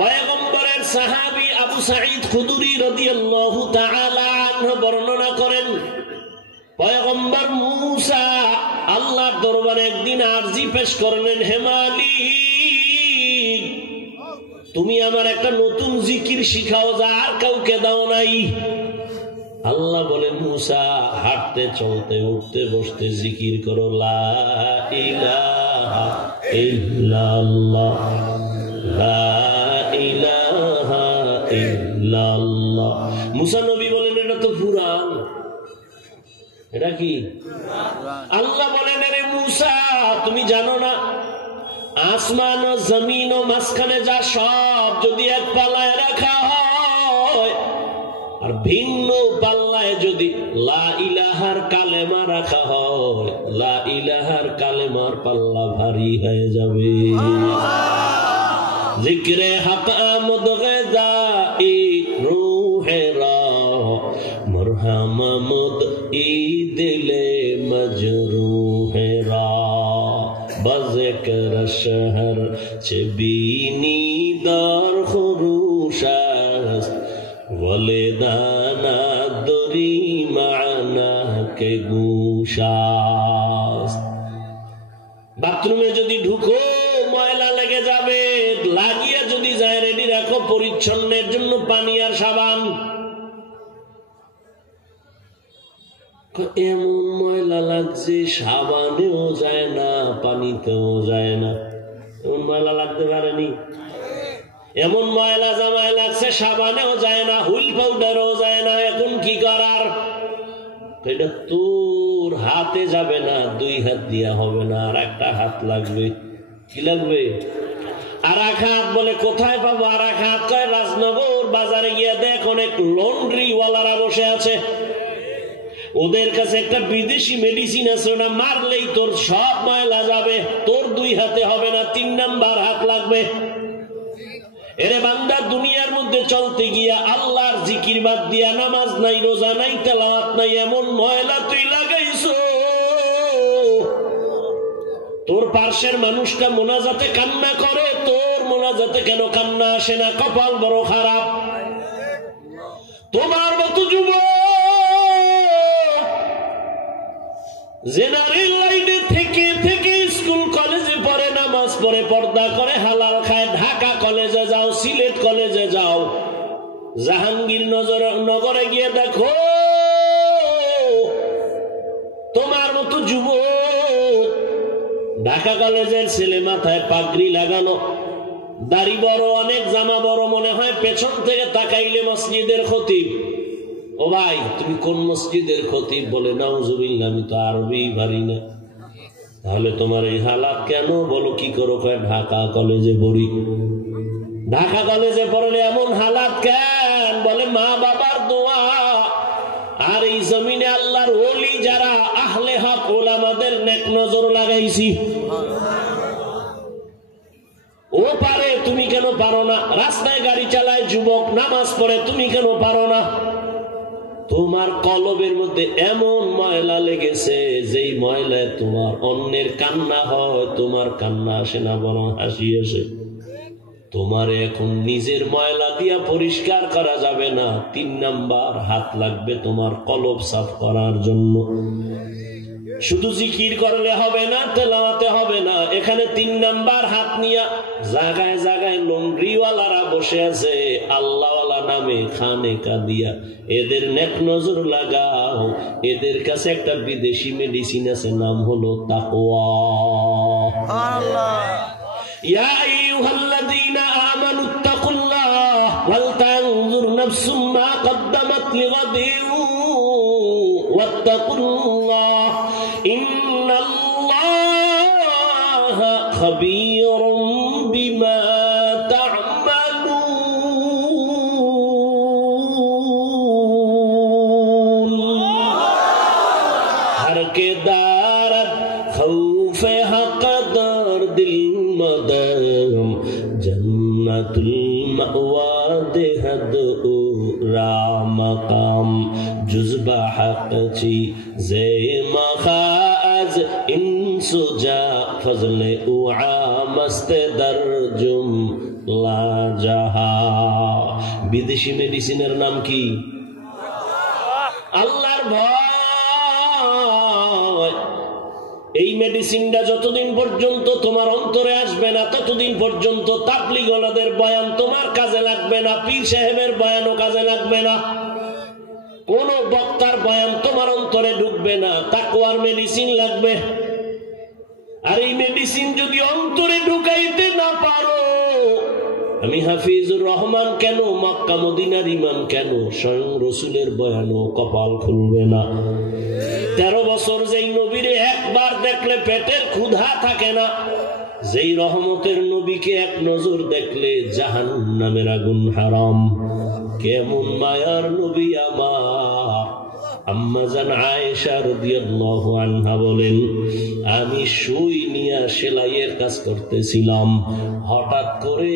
পয়গম্বরের সাহাবী আবু সাঈদ খুদরি রাদিয়াল্লাহু তাআলা আনহু বর্ণনা করেন, পয়গম্বর মূসা আল্লাহর দরবারে একদিন আরজি পেশ করলেন, হে মালিক, তুমি আমার একটা নতুন জিকির শিখাও যা আর কাউকে দাও নাই। আল্লাহ বলেন, মূসা হাঁটতে চলতে উঠতে বসতে জিকির করো, লা ইলাহা ইল্লাল্লাহ, লা ইলাহা ইল্লাল্লাহ। মূসা নবী বলেন, এটা তো পুরাণ। এটা কি? আল্লাহ বলেন, রে মূসা, তুমি জানো না আসমান ও জমিন ও মাঝখানে যা সব যদি এক পাল্লায় রাখা হয় আর ভিন্ন পাল্লায় যদি লা ইলাহার কালেমা রাখা হয়, লা ইলাহার কালেমার পাল্লা ভারী হয়ে যাবে। জিক্রে হক আমদ গজাই রূহে রা মরহামামদ ই দিলে মজরূহে রা বজকর শহর চবিনি দর খুরুশাস ওয়ালিদানা দরি মানা কে গুশাস। বাথরুমে যদি ঢুকো ময়লা লেগে যাবে, লাগিয়ে যদি যায় রেডি রাখো পরিচ্ছন্নের জন্য পানি আর সাবান। এমন ময়লা লাগছে সাবানেও যায় না পানিতেও যায় না, এমন ময়লা লাগতে পারেনি। এমন ময়লা জামায় লাগছে সাবানেও যায় না, হুইল পাউডারও যায় না। এখন কি করার? এটা তোর হাতে যাবে না, দুই হাত দিয়া হবে না, আর একটা হাত লাগবে। কি লাগবে? আর এক হাত। বলে কোথায় পাবো আর এক হাত? কয় রাজনগর বাজারে গিয়ে দেখ অনেক লন্ড্রি ওয়ালারা বসে আছে, ওদের কাছে একটা বিদেশি মেডিসিন আছে, ওটা মারলেই তোর সব ময়লা যাবে। তোর দুই হাতে হবে না, 3 নাম্বার হাত লাগবে। এরে বান্দা, দুনিয়ার মধ্যে চলতে গিয়া আল্লাহর জিকির বাদ দিয়া নামাজ নাই, রোজা নাই, তেলাওয়াত নাই, এমন ময়লা তুই লাগাইছো তোর পার্শ্বের মানুষটা মোনাজাতে কান্না করে, তোর মোনাজাতে কেন কান্না আসে না? কপাল বড় খারাপ। তোমার মতো যুবক জেনারেল লাইনে থেকে থেকে স্কুল কলেজে পড়ে, নামাজ পড়ে, পর্দা করে, হালাল খায়, ঢাকা কলেজে যাও, সিলেট কলেজে যাও, জাহাঙ্গীর নগরে গিয়ে দেখো তোমার মতো যুবক ঢাকা কলেজের ছেলে, মাথায় পাগড়ি লাগানো, দাড়ি বড়, অনেক জামা বড়, মনে হয় পেছন থেকে তাকাইলে মসজিদের খতিব। ও ভাই, তুমি কোন মসজিদের খতিব? বলে নাউজুবিল্লাহ, আমি তো আরবি পারি না। তাহলে তোমার এই হালাত কেন? বলো কি করো? ঢাকা কলেজে পড়ি। ঢাকা কলেজে পড়লে এমন হালাত কেন? বলে মা বাবার দোয়া আর এই জমিনে আল্লাহর ওলি যারা আহলে হক ওলামাদের নেক নজর লাগাইছি। ও পারে, তুমি কেন পারো না? রাস্তায় গাড়ি চালায় যুবক, নামাজ পড়ে, তুমি কেন পারো না? তোমার কলবের মধ্যে এমন ময়লা লেগেছে যেই ময়লায় তোমার অন্যের কান্না হয়, তোমার কান্না আসে না, বরং হাসি আসে। তোমার এখন নিজের ময়লা দিয়া পরিষ্কার করা যাবে না। 3 নাম্বার হাত লাগবে তোমার কলব সাফ করার জন্য। শুধু জিকির করলে হবে না, তেলাওয়াতে হবে না, এখানে 3 নাম্বার হাত নিয়া জায়গায় জায়গায় লন্ড্রিওয়ালারা বসে আছে আল্লাহওয়ালা নামে খানে কাদিয়া, এদের নেক নজর লাগাও। এদের কাছে একটা বিদেশি মেডিসিন আছে, নাম হলো তাকওয়া। ইয়া আইয়ুহাল্লাযীনা আমানুত্তাকুল্লাহ ওয়াল তানজুর নাফসুম মা কদ্দামাত লিগাদিন ওয়াত্তাকুল্লাহ ইন্নাল্লাহা খাবীরুম বিমা তা'মালুন। হর কে দারত খৌফে হকদর দিল মদম জন্নতুল মাওয়া দেহদ ও রামকাম জুজবা হক চি জে মখাজ ইনসুজা ফজলে ও আমস্তে দরজুম লা জাহা। বিদেশি মেডিসিনের নাম কি? আল্লাহর ভয়। এই মেডিসিনটা যতদিন পর্যন্ত তোমার অন্তরে আসবে না, ততদিন পর্যন্ত তাবলীগওয়ালাদের বয়ান তোমার কাজে লাগবে না, পীর সাহেবের বয়ানও কাজে লাগবে না, কোন বক্তার বয়ান তোমার অন্তরে ঢুকবে না। তাকওয়ার মেডিসিন লাগবে। আর এই মেডিসিন যদি অন্তরে ঢুকাইতে না পারো, আমি হাফিজুর রহমান কেন, মক্কা মদিনার ইমাম কেন, স্বয়ং রসুলের বয়ানও কপাল খুলবে না। 13 বছর যেই নবীরে একবার দেখলে পেটের ক্ষুধা থাকে না, যেই রহমতের নবীকে এক নজর দেখলে জাহান্নামের আগুন হারাম। কেমন মায়ার নবী আমার। আম্মা জান আয়েশা রাদিয়াল্লাহু আনহা বলেন, আমি সুই নিয়ে সেলাইয়ের কাজ করতেছিলাম, হঠাৎ করে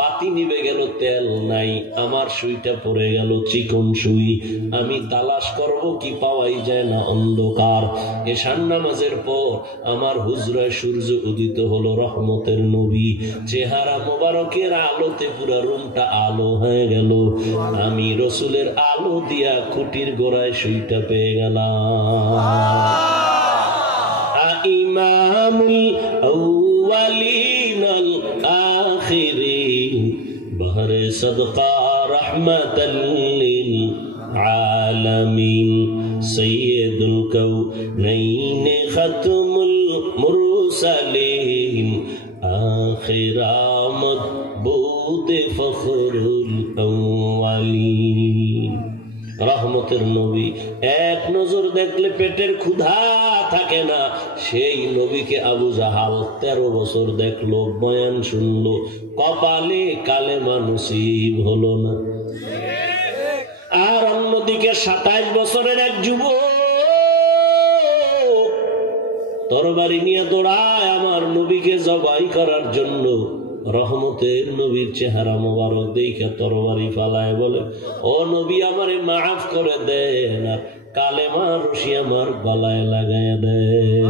বাতি নিভে গেল, তেল নাই, আমার সুইটা পড়ে গেল, চিকন সুই। আমি তালাশ করব কি পাওয়াই যায় না, অন্ধকার। এশার নামাজের পর আমার হুজরায় সূর্য উদিত হলো, রহমতের নবী চেহারা মোবারকের আলোতে পুরা রুমটা আলো হয়ে গেল। আমি রসুলের আলো দিয়া খুঁটির গোড়ায় সুইটা পেয়ে গেলাম। ইমামুল আউয়ালিনাল আখিরিন বহরে সদকা রহমাতাল লিল আলামিন সাইয়্যিদুল কাউনাইন খাতমুল মুরসালিন আখিরামত বুতে ফখরুল আউয়ালিন। রহমতের নবী এক নজর দেখলে পেটের ক্ষুধা থাকে না, সেই নবীকে আবু জাহাল 13 বছর দেখলো, বয়ান শুনলো, কপালে কালেমা নসিব হলো না। আর অন্যদিকে 27 বছরের এক যুবক তরবারি নিয়ে দৌড়ায় আমার নবীকে জবাই করার জন্য। রহমতের নবীর চেহারা মোবারক দেখে তরবারি ফালায় বলে, ও নবী আমারে মাফ করে দেন, আর কালেমা রশি আমার গলায় লাগায় দেন।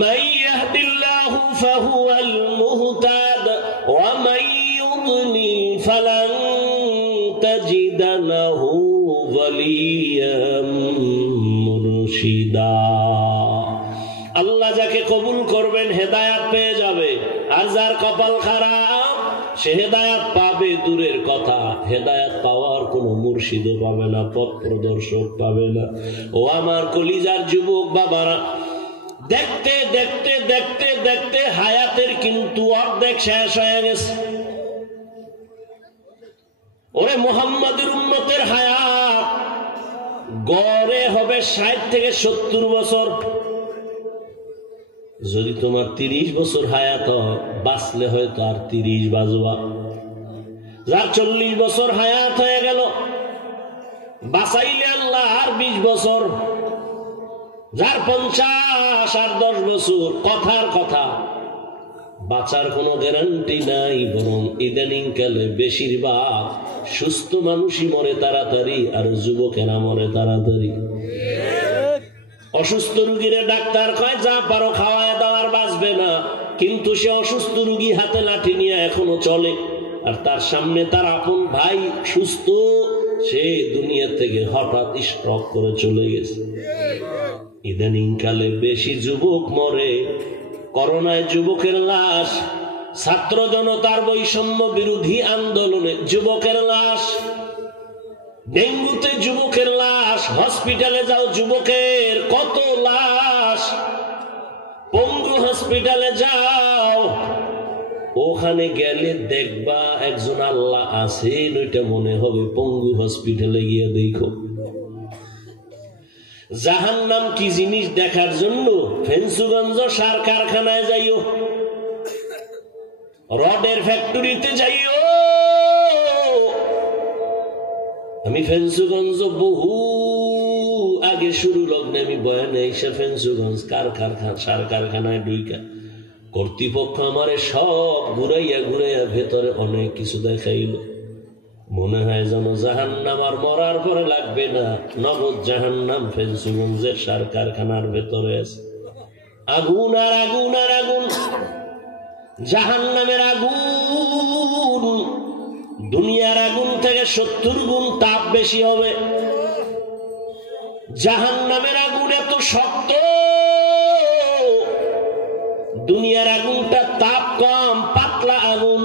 মান ইয়াহদিল্লাহু ফাহুয়াল মুহতাদ ওয়া মান ইউদ্লিল ফালান তাজিদ লাহু ওয়ালিয়াম মুরশিদা। আল্লাহ যাকে কবুল করবেন হেদায়াত পেয়ে যাবে, আর যার কপাল খারাপ সে হেদায়াত পাবে দূরের কথা, হেদায়াত পাওয়ার কোনো মুর্শিদও পাবে না, পথ প্রদর্শক পাবে না। ও আমার কলিজার যুবক বাবারা, দেখতে দেখতে দেখতে দেখতে হায়াতের কিন্তু অর্ধেক শেষ হয়ে গেছে। ওরে মুহাম্মাদের উম্মতের হায়াত গড়ে হবে 60 থেকে 70 বছর। যদি তোমার 30 বছর হায়াত বাঁচলে হয়তো আর 30 বাজবা। যার 40 বছর হায়াত হয়ে গেল, বাঁচাইলে আল্লাহ আর 20 বছর। যার 50 আর 10 বছর, কথার কথা বাঁচার কোনো গ্যারান্টি নাই, বরং ইদানিং কালে বেশিরভাগ সুস্থ মানুষই মরে তাড়াতাড়ি, আর যুবকেরা মরে তাড়াতাড়ি। অসুস্থ রুগীরে ডাক্তার কয় যা পারো খাওয়ায় দেওয়ার বাঁচবে না, কিন্তু সে অসুস্থ রুগী হাতে লাঠি নিয়ে এখনো চলে, আর তার সামনে তার আপন ভাই সুস্থ, সে দুনিয়া থেকে হঠাৎ স্ট্রোক করে চলে গেছে। ইদানিং কালে বেশি যুবক মরে। করোনায় যুবকের লাশ, ছাত্র জনতার বৈষম্য বিরোধী আন্দোলনে যুবকের লাশ, ডেঙ্গুতে যুবকের লাশ, হসপিটালে যাও যুবকের কত লাশ, পঙ্গু হসপিটালে যাও, ওখানে গেলে দেখবা একজন আল্লাহ আছেন, ওইটা মনে হবে পঙ্গু হসপিটালে গিয়ে দেখো। জাহান্নাম কি জিনিস দেখার জন্য ফেন্সুগঞ্জ সার কারখানায় যাইও, রডের ফ্যাক্টরিতে যাইও। আমি ফেন্সুগঞ্জ বহু আগে শুরু লগ্নে আমি বয়ানে এসে ফেন্সুগঞ্জ সার কারখানায় ঢুইকা কর্তৃপক্ষ আমারে সব ঘুরাইয়া ঘুরাইয়া ভেতরে অনেক কিছু দেখাইল। মনে হয় যেন জাহান্নাম আর মরার পরে লাগবে না, নগদ জাহান্নাম ফেন্সুগঞ্জের সার কারখানার ভেতরে আছে। আগুন আর আগুন আর আগুন, জাহান্নামের আগুন দুনিয়ার আগুন থেকে 70 গুণ তাপ বেশি হবে। জাহান্নামের আগুন এত শক্ত, দুনিয়ার আগুনটা তাপ কম, পাতলা আগুন।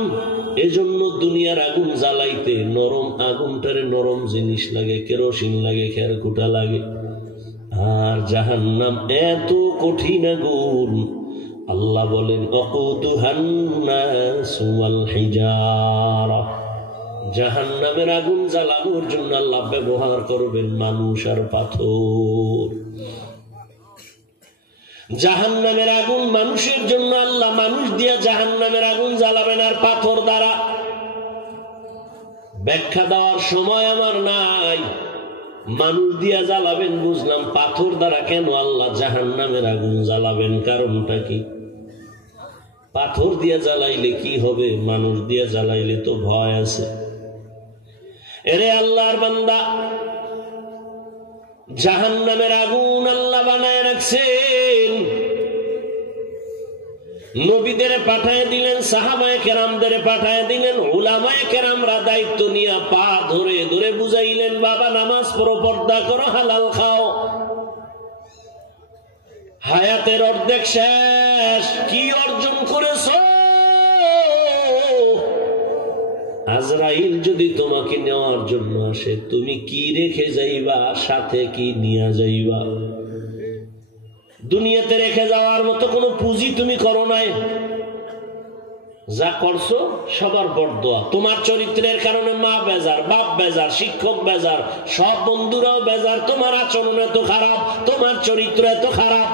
এজন্য দুনিয়ার আগুন জ্বালাইতে নরম আগুনটারে নরম জিনিস লাগে, কেরোসিন লাগে, খেরকুটা লাগে। আর জাহান্নাম এত কঠিন আগুন, আল্লাহ বলেন ওয়াকুদুহান নাসু ওয়াল হিজারা, জাহান্নামের আগুন জ্বালানোর জন্য আল্লাহ ব্যবহার করবেন মানুষ আর পাথর। জাহান্নামের আগুন মানুষের জন্য আল্লাহ মানুষ দিয়া জাহান্নামের আগুন জ্বালাবেন আর পাথর দ্বারা। ব্যাখ্যা দেওয়ার সময় আমার নাই, মানুষ দিয়া জ্বালাবেন বুঝলাম, পাথর দ্বারা কেন আল্লাহ জাহান্নামের আগুন জ্বালাবেন, কারণটা কি? পাথর দিয়া জ্বালাইলে কি হবে, মানুষ দিয়া জ্বালাইলে তো ভয় আছে। এরে আল্লাহর বান্দা, জাহান্নামের আগুন আল্লাহ বানায় রাখছেন, নবীদের পাঠায় দিলেন, সাহাবায়ে কেরামদের পাঠায় দিলেন, উলামায়ে কেরামরা দায়িত্ব নিয়ে পা ধরে ধরে বুঝাইলেন, বাবা নামাজ পড়ো, পর্দা করো, হালাল খাও। হায়াতের অর্ধেক শেষ, কি অর্জন করেছো? আজরাইল যদি তোমাকে নেওয়ার জন্য আসে, তুমি কি রেখে যাইবা, সাথে কি নিয়ে যাইবা? দুনিয়াতে রেখে যাওয়ার মতো কোনো পুঁজি তুমি করো নাই, যা করছো সবার বরদোয়া। তোমার চরিত্রের কারণে মা বেজার, বাপ বেজার, শিক্ষক বেজার, সব বন্ধুরাও বেজার, তোমার আচরণ এত খারাপ, তোমার চরিত্র এত খারাপ।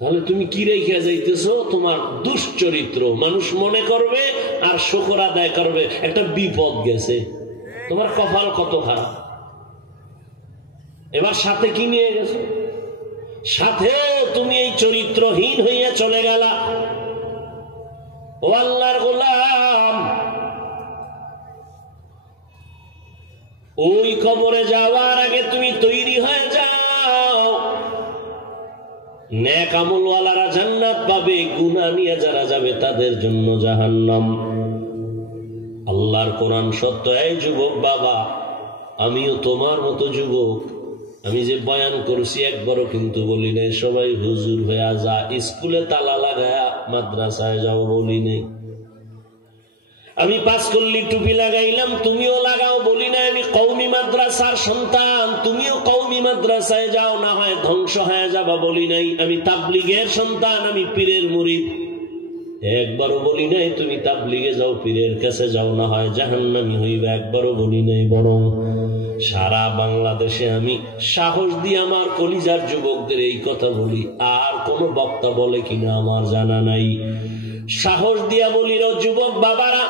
তাহলে তুমি কি রেখে যাইতেছো? তোমার দুশ্চরিত্র মানুষ মনে করবে আর শুকর আদায় করবে, একটা বিপদ গেছে। তোমার কপাল কত খারাপ। এবার সাথে কি নিয়ে গেছো? সাথেও তুমি এই চরিত্রহীন হইয়া চলে গেলা। ও আল্লাহর গোলাম, ওই কবরে যাওয়ার আগে তুমি তৈরি হয়ে যাও। নেক আমলওয়ালারা জান্নাত পাবে, গুনাহ নিয়ে যারা যাবে তাদের জন্য জাহান্নাম। আল্লাহর কোরআন সত্য। এই যুবক বাবা, আমিও তোমার মতো যুবক। আমি যে বয়ান করছি একবারও কিন্তু বলি নাই সবাই হুজুর হয়ে যা, স্কুলে তালা লাগায়া মাদ্রাসায় যাও বলি নাই। আমি পাঁচকল্লি টুপি লাগাইলাম, তুমিও লাগাও বলি নাই। আমি কওমি মাদ্রাসার সন্তান, তুমিও কওমি মাদ্রাসায় যাও, না হয় ধ্বংস হয়ে যাবা বলি নাই। আমি তাবলিগের সন্তান, আমি পীরের মুরিদ, একবারও বলি নাই তুমি তাবলিগে যাও, পীরের কাছে যাও, না হয় জাহান্নামী হইবা, একবারও বলি নাই। বরং সারা বাংলাদেশে আমি সাহস দিয়ে আমার কলিজার যুবকদের এই কথা বলি, আর কোন বক্তা বলে কিনা আমার জানা নাই। সাহস দিয়া বলি, যুবক বাবারা,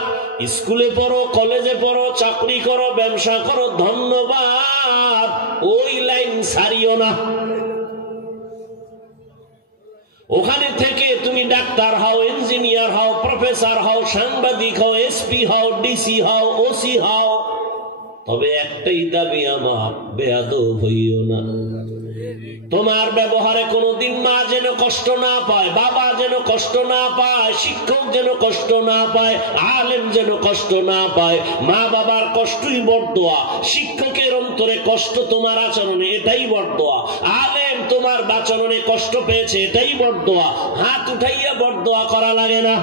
স্কুলে পড়ো, কলেজে পড়ো, চাকরি করো, ব্যবসা করো, ধন্যবাদ, ওই লাইন ছাড়িও না। ওখানে থেকে তুমি ডাক্তার হও, ইঞ্জিনিয়ার হও, প্রফেসর হও, সাংবাদিক হও, এসপি হও, ডিসি হও, ওসি হও, তবে একটাই দাবি আমার, বেয়াদব হইও না। তোমার ব্যবহারে কোনোদিন মা যেন কষ্ট না পায়, বাবা যেন কষ্ট না পায়, শিক্ষক যেন কষ্ট না পায়, আলেম যেন কষ্ট না পায়। মা বাবার কষ্টই বড়দোয়া, শিক্ষকের অন্তরে কষ্ট তোমার আচরণে, এটাই বড়দোয়া। আলেম তোমার আচরণে কষ্ট পেয়েছে, এটাই বড়দোয়া। হাত উঠাইয়া বড়দোয়া করা লাগে না।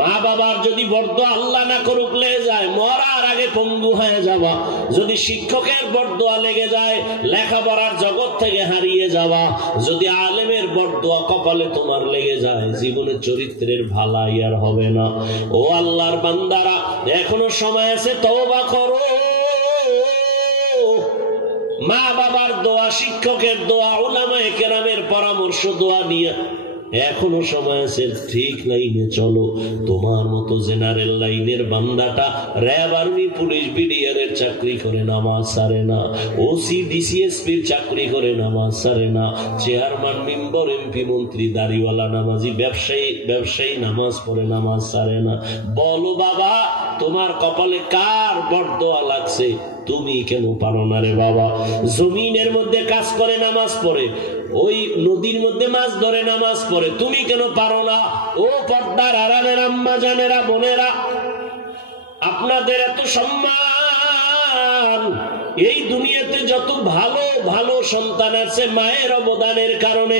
মা বাবার যদি বরদোয়া আল্লাহ না করুক লেগে যায়, মরার আগে পঙ্গু হয়ে যাওয়া। যদি শিক্ষকের বরদোয়া লেগে যায়, লেখাপড়ার জগৎ থেকে হারিয়ে যাওয়া। যদি আলেমের বরদোয়া কপালে তোমার লেগে যায়, জীবনের চরিত্রের ভালাই আর হবে না। ও আল্লাহর বান্দারা, এখনো সময় আছে, তওবা করো। মা বাবার দোয়া, শিক্ষকের দোয়া, উলামায়ে কেরামের পরামর্শ, দোয়া নিয়ে এখনো সময় আছে, ঠিক লাইনে চলো। তোমার মতো জেনারেল লাইনের বান্দাটা র্যাব, আর্মি, পুলিশ, বিডিআর এর চাকরি করে নামাজ ছাড়ে না, ওসি ডিসিএসপির চাকরি করে নামাজ ছাড়ে না, চেয়ারম্যান, মেম্বার, এমপি, মন্ত্রী, দাড়িওয়ালা, নামাজি, ব্যবসায়ী নামাজ পড়ে নামাজ ছাড়ে না। বলো বাবা, তোমার কপালে কার বরদোয়া লাগছে? তুমি কেন পারো না রে বাবা? জমিনের মধ্যে কাজ করে নামাজ পড়ে, ওই নদীর মধ্যে মাছ ধরে নামাজ পড়ে, তুমি কেন পারো না? ও পর্দার আড়ালের আম্মা জানেরা, বোনেরা, আপনাদের এত সম্মান। এই দুনিয়াতে যত ভালো ভালো সন্তান আছে মায়ের অবদানের কারণে।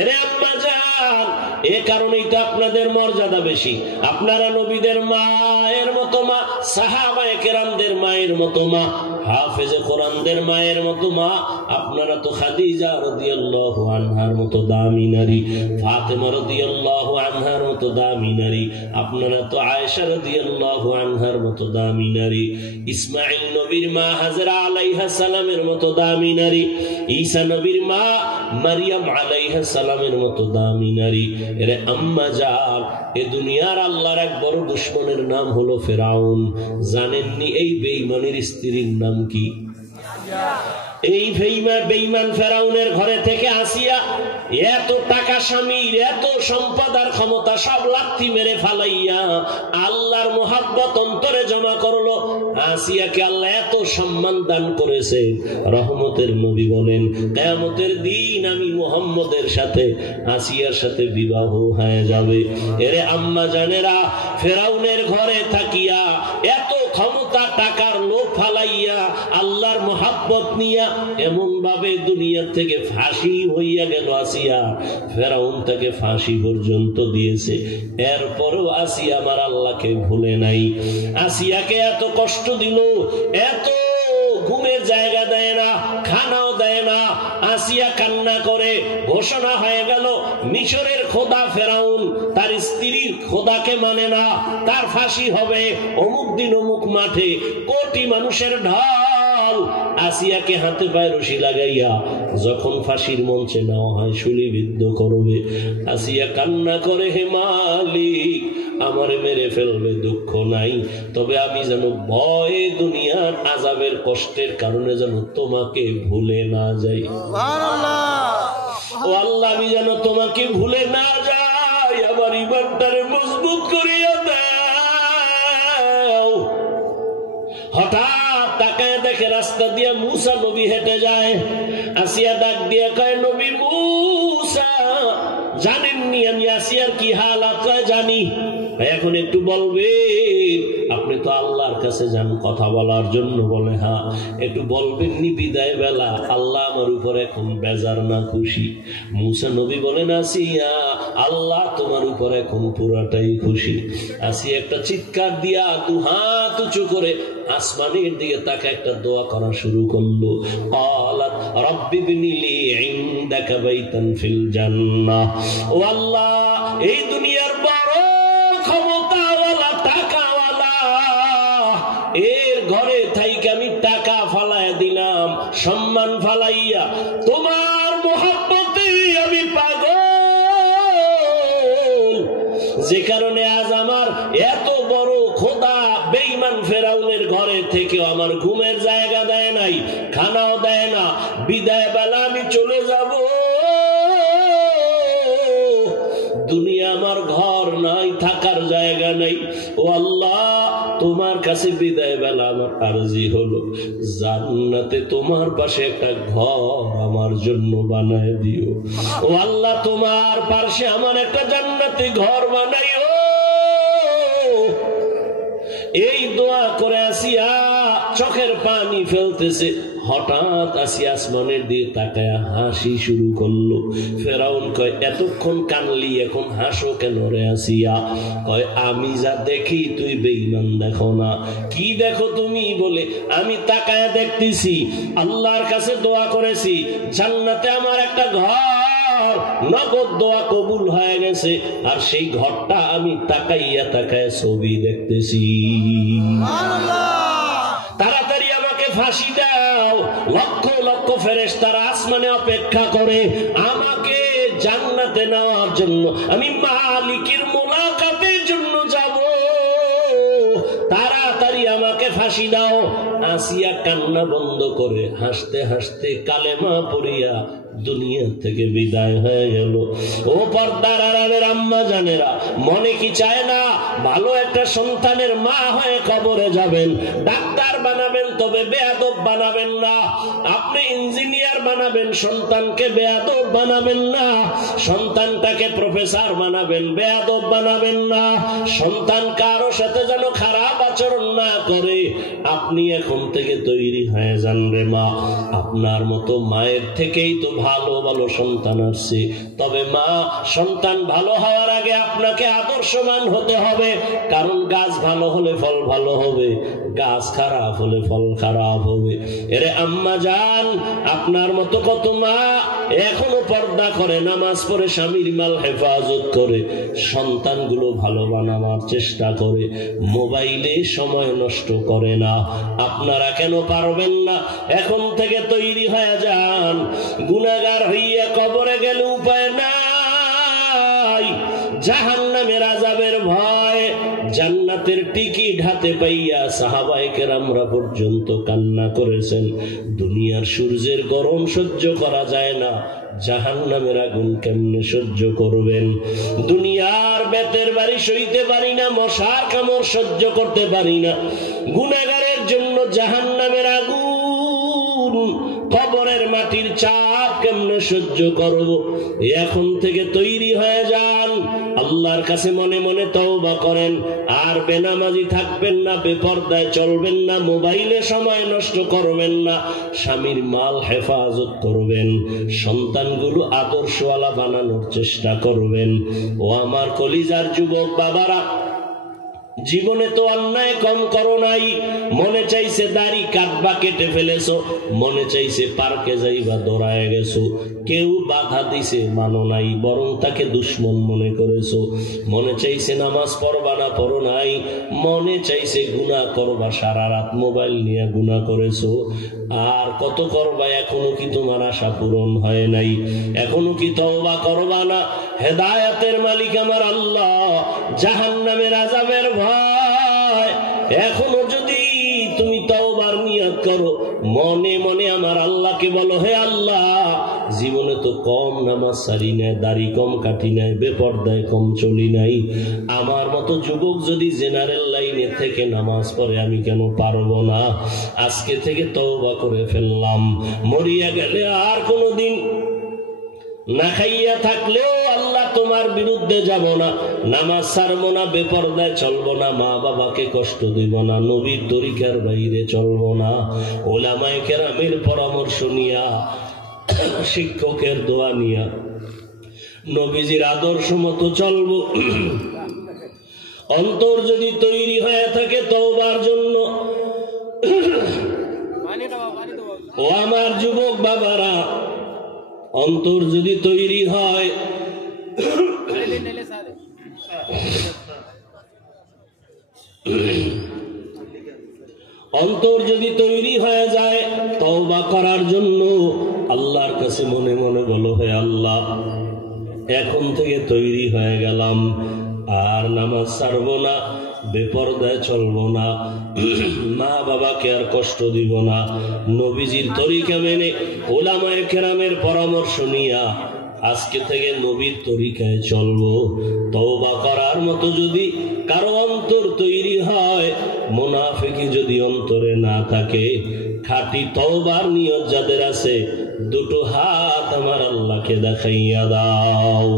এরে আম্মা জান, এ কারণেই তো আপনাদের মর্যাদা বেশি। আপনারা নবীদের মায়ের মতো মা, সাহাবায়ে কেরামদের মায়ের মতো মা, হাফেজে কোরআনদের মায়ের মতো মা। আপনারা তো খাদিজা রাদিয়াল্লাহু আনহার মতো দামি নারী, ফাতেমা রাদিয়াল্লাহু আনহার মতো দামি নারী। আপনারা তো আয়েশা রাদিয়াল্লাহু আনহার মতো দামি নারী, ইসমাঈল নবীর মা হাজরা আলাইহিস সালামের মতো দামি নারী, ঈসা নবীর মা মারিয়াম আলাইহিস সালামের মতো দামি নারী। এরে আম্মা জান, এ দুনিয়ার আল্লাহর এক বড় দুশমনের নাম হলো ফেরাউন। জানেননি এই বেঈমানের স্ত্রীর নাম কি? এই বেঈমান ফেরাউনের ঘরে থেকে আসিয়া এত টাকা, স্বামীর এত সম্পদ আর ক্ষমতা সব লাথি মেরে ফালাইয়া আল্লাহর মোহাব্বত অন্তরে জমা করলো। আসিয়াকে আল্লাহ এত সম্মান দান করেছে। রহমতের নবী বলেন, কিয়ামতের দিন আমি মুহাম্মদের সাথে, আসিয়ার সাথে বিবাহ হয়ে যাবে। এরে আম্মা জানেরা, ফেরাউনের ঘরে থাকিয়া এত ক্ষমতা, টাকার লোভ ফালাইয়া আল্লাহর মোহাব্বত নিয়া এমন ভাবে দুনিয়া থেকে ফাঁসি হইয়া গেল আসিয়া। ফেরাউন তাকে ফাঁসি পর্যন্ত দিয়েছে, এরপরও আসিয়া আমার আল্লাহকে ভুলে নাই। আসিয়াকে এত কষ্ট দিল, এত ঘুমের জায়গা দেয় না, খানাও দেয় না। আসিয়া কান্না করে, ঘোষণা হয়ে গেল মিশরের খোদা ফেরাউন তার স্ত্রীর খোদাকে মানে না, তার ফাঁসি হবে অমুক দিন অমুক মাঠে। কোটি মানুষের ঢল আসিয়াকে হাতে পায়ে রশি লাগাইয়া যখন ফাঁসির মঞ্চে নেওয়া হয়, শুলিবিদ্ধ করবে। আসিয়া কান্না করে, হে মালিক, আমারে মেরে ফেলবে, দুঃখ নাই, তবে আমি যেন ভয়ে দুনিয়ার আযাবের কষ্টের কারণে যেন তোমাকে ভুলে না যাই। ও আল্লাহ, আমি যেন তোমাকে ভুলে না যাই, আমার ইমানটারে মজবুত করিয়া দাও। হঠাৎ তাকায় দেখে রাস্তা দিয়ে মুসা নবী হেঁটে যায়। আসিয়া ডাক দিয়ে কয়, নবী মুসা, জানেননি আমি আসিয়ার কি হালাত? জানি। এখন একটু বলবেন? আপনি তো আল্লাহর কাছে যান কথা বলার জন্য। বলে, হ্যাঁ। একটু বলবেন নি বিদায় বেলা আল্লাহ আমার উপর এখন বেজার না খুশি? মুসা নবী বলেন, আসিয়া, আল্লাহ তোমার উপর এখন পুরাটাই খুশি। আসিয়া একটা চিৎকার দিয়া দু হাত উঁচু করে আসমানের দিকে তাকে একটা দোয়া করা শুরু করলো। ক্বালাত রাব্বি ইবনি লি ইনদাকা বাইতান ফিল জান্নাহ। ও আল্লাহ, এই দুনিয়ার বড় ক্ষমতাওয়ালা, টাকাওয়ালা, এর ঘরে থাইকে আমি টাকা ফালাইয়া দিলাম, সম্মান ফালাইয়া, তোমার মোহাব্বতে আমি পাগল, যে কারণে আজ আমার এত বড় খোদা বেঈমান ফেরাউনের ঘরে থেকেও আমার ঘুমের জায়গা দেয় নাই, খানাও দেয় না। বিদায় বেলা আমি চলে যাব, ঘর নাই, থাকার জায়গা নাই। ও আল্লাহ, তোমার কাছে বিদায় বেলা আমার আরজি হলো, জান্নাতে তোমার পাশে একটা ঘর আমার জন্য বানায় দিও। ও আল্লাহ, তোমার পাশে আমার একটা জান্নাতে ঘর বানাইও। এই দোয়া করে আসিয়া চোখের পানি ফেলতেছে, হঠাৎ আসি আসমানের দিয়ে তাকায় হাসি শুরু করলো। ফেরাউন কয়, এতক্ষণ কানলি, এখন হাসো কেন রে আসিয়া? কয়, আমি যা দেখি তুই বেঈমান দেখো না। কি দেখো তুমি? বলে, আমি তাকায় দেখতেছি, আল্লাহর কাছে দোয়া করেছি, জান্নাতে আমার একটা ঘর, নগদ দোয়া কবুল হয়ে গেছে, আর সেই ঘরটা আমি তাকাইয়া তাকায় ছবি দেখতেছি। তাড়াতাড়ি আমাকে ফাঁসি দাও। লক্ষ লক্ষ ফেরেশতারা আসমানে অপেক্ষা করে আমাকে জান্নাতে নেওয়ার জন্য। আমি মালিকের মুলাকাতের জন্য যাব, তাড়াতাড়ি আমাকে ফাঁসি দাও। আসিয়া কান্না বন্ধ করে হাসতে হাসতে কালেমা পড়িয়া দুনিয়া থেকে বিদায় হয়ে গেল। ও পর্দার আড়ালের আম্মা জানেরা, মনে কি চায় না ভালো একটা সন্তানের মা হয়ে কবরে যাবেন? ডাক্তার বানাবেন, তবে বেয়াদব বানাবেন না। আপনি ইঞ্জিনিয়ার বানাবেন, সন্তানকে বেয়াদব বানাবেন না। সন্তানটাকে প্রফেসর বানাবেন, বেয়াদব বানাবেন না। সন্তান কারো সাথে যেন খারাপ আচরণ না করে। আপনি এখন থেকে তৈরি হয়ে যান রে মা। আপনার মতো মায়ের থেকেই তো ভালো ভালো সন্তান আসছে। তবে মা, সন্তান ভালো হওয়ার আগে আপনাকে আদর্শবান হতে হবে। কারণ গাছ ভালো হলে ফল ভালো হবে, গাছ খারাপ হলে ফল খারাপ হবে। এরে আম্মা জান, আপনার মতো কত মা এখনো পর্দা করে, নামাজ পড়ে, স্বামীর মাল হেফাজত করে, সন্তানগুলো ভালো বানাবার চেষ্টা করে, মোবাইলে সময় নষ্ট করে না। আপনারা কেন পারবেন না? এখন থেকে তৈরি হয়ে যান। গুনাহগার হইয়া কবরে গেলে উপায় নাই, জাহান্নামের আযাবের ভয়। জান্নাতের টিকিট হাতে পাইয়া সাহাবায়ে কেরামরা পর্যন্ত কান্না করেছেন। দুনিয়ার সূর্যের গরম সহ্য করা যায় না, জাহান্নামের আগুন কেমনে সহ্য করবেন? দুনিয়ার বেতের বাড়ি সইতে পারি না, মশার কামড় সহ্য করতে পারি না। গুনাহগারের জন্য জাহান্নামের আগুন, কবরের মাটির চাপ কেমনে সহ্য করব? এখন থেকে তৈরি হয়ে যান। আল্লাহর কাছে মনে মনে তওবা করেন। আর বেনামাজি থাকবেন না, বেপরদায় চলবেন না, মোবাইলে সময় নষ্ট করবেন না, স্বামীর মাল হেফাজত করবেন, সন্তানগুলো আদর্শওয়ালা বানানোর চেষ্টা করবেন। ও আমার কলিজার যুবক বাবারা, জীবনে তো অন্যায় কম করো নাই। মনে চাইছে দাড়ি কাটবা, কেটে ফেলেছো। মনে চাইছে পার্কে যাইবা, দৌড়ায় গেছো। কেউ বাধা দিছে, মানো নাই, বরং তাকে দুশ্মন মনে করেছো। মনে চাইছে নামাজ পড়বা না, পড়ো নাই। মনে চাইছে গুনাহ করবা, সারা রাত মোবাইল নিয়ে গুনাহ করেছো। আর কত করবা? এখনো কি তোমার আশা পূরণ হয় নাই? এখনো কি তওবা করবা না? হেদায়েতের মালিক আমার আল্লাহ, জাহান্নামের আযাবের ভয়। এখনো যদি তুমি তওবার নিয়ত করো, মনে মনে আমার আল্লাহকে বলো, হে আল্লাহ, জীবনে তো কম নামাজ সারি নাই, দাড়ি কম কাটি নাই, বেপরদায় কম চলি নাই। আমার মতো যুবক যদি জেনারেল লাইনে থেকে নামাজ পড়ে, আমি কেন পারবো না? আজকে থেকে তওবা করে ফেললাম। মরিয়া গেলে আর কোনোদিন না খাইয়া থাকলেও আল্লাহ তোমার বিরুদ্ধে যাব না, নামাজ ছাড়বো না, বেপরদায় চলবো না, মা বাবাকে কষ্ট দিব না, নবীর তরিকার বাইরে চলবো না, ওলামায়ে কেরামের পরামর্শ নিয়া, শিক্ষকের দোয়া নিয়া, নবীজির আদর্শ মতো চলবো। অন্তর যদি তৈরি হয়ে থাকে তওবার জন্য, ও আমার যুবক বাবারা, অন্তর যদি তৈরি হয়, অন্তর যদি তৈরি হয়ে যায় তওবা করার জন্য, আল্লাহর কাছে মনে মনে বলো, হে আল্লাহ, এখন থেকে তৈরি হয়ে গেলাম, আর নামাজ ছাড়বো না, বেপরদায় চলবো না, মা বাবাকে আর কষ্ট দিব না, নবীজির তরিকা মেনে, ওলামায়ে কেরামের পরামর্শ নিয়া আজকে থেকে নবীর তরিকায় চলবো। তওবা করার মতো যদি কারো অন্তর তৈরি হয়, মুনাফিকি যদি অন্তরে না থাকে, খাঁটি তওবার নিয়ত যাদের আছে, দুটো হাত আমার আল্লাহকে দেখাইয়া দাও।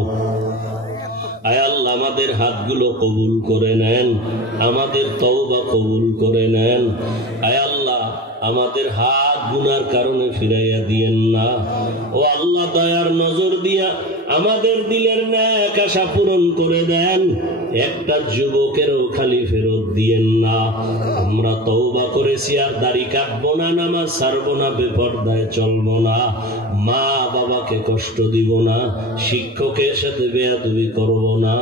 আয় আল্লাহ, আমাদের হাতগুলো কবুল করে নেন, আমাদের তওবা কবুল করে নেন। আয় আল্লাহ, আমাদের হাত গুনার কারণে ফিরাইয়া দিয়েন না। ও আল্লাহ, দয়ার নজর দিয়া আমাদের দিলের নেক আশা পূরণ করে দেন। একটা যুবকেরও খালি ফেরত দিয়েন না। আমরা তওবা করেছি, আর দাড়ি কাটবো না, নামাজ ছাড়বো না, বেপরদায় চলবো না, মা বাবাকে কষ্ট দিব না, শিক্ষকের সাথে বেয়াদবি করব না,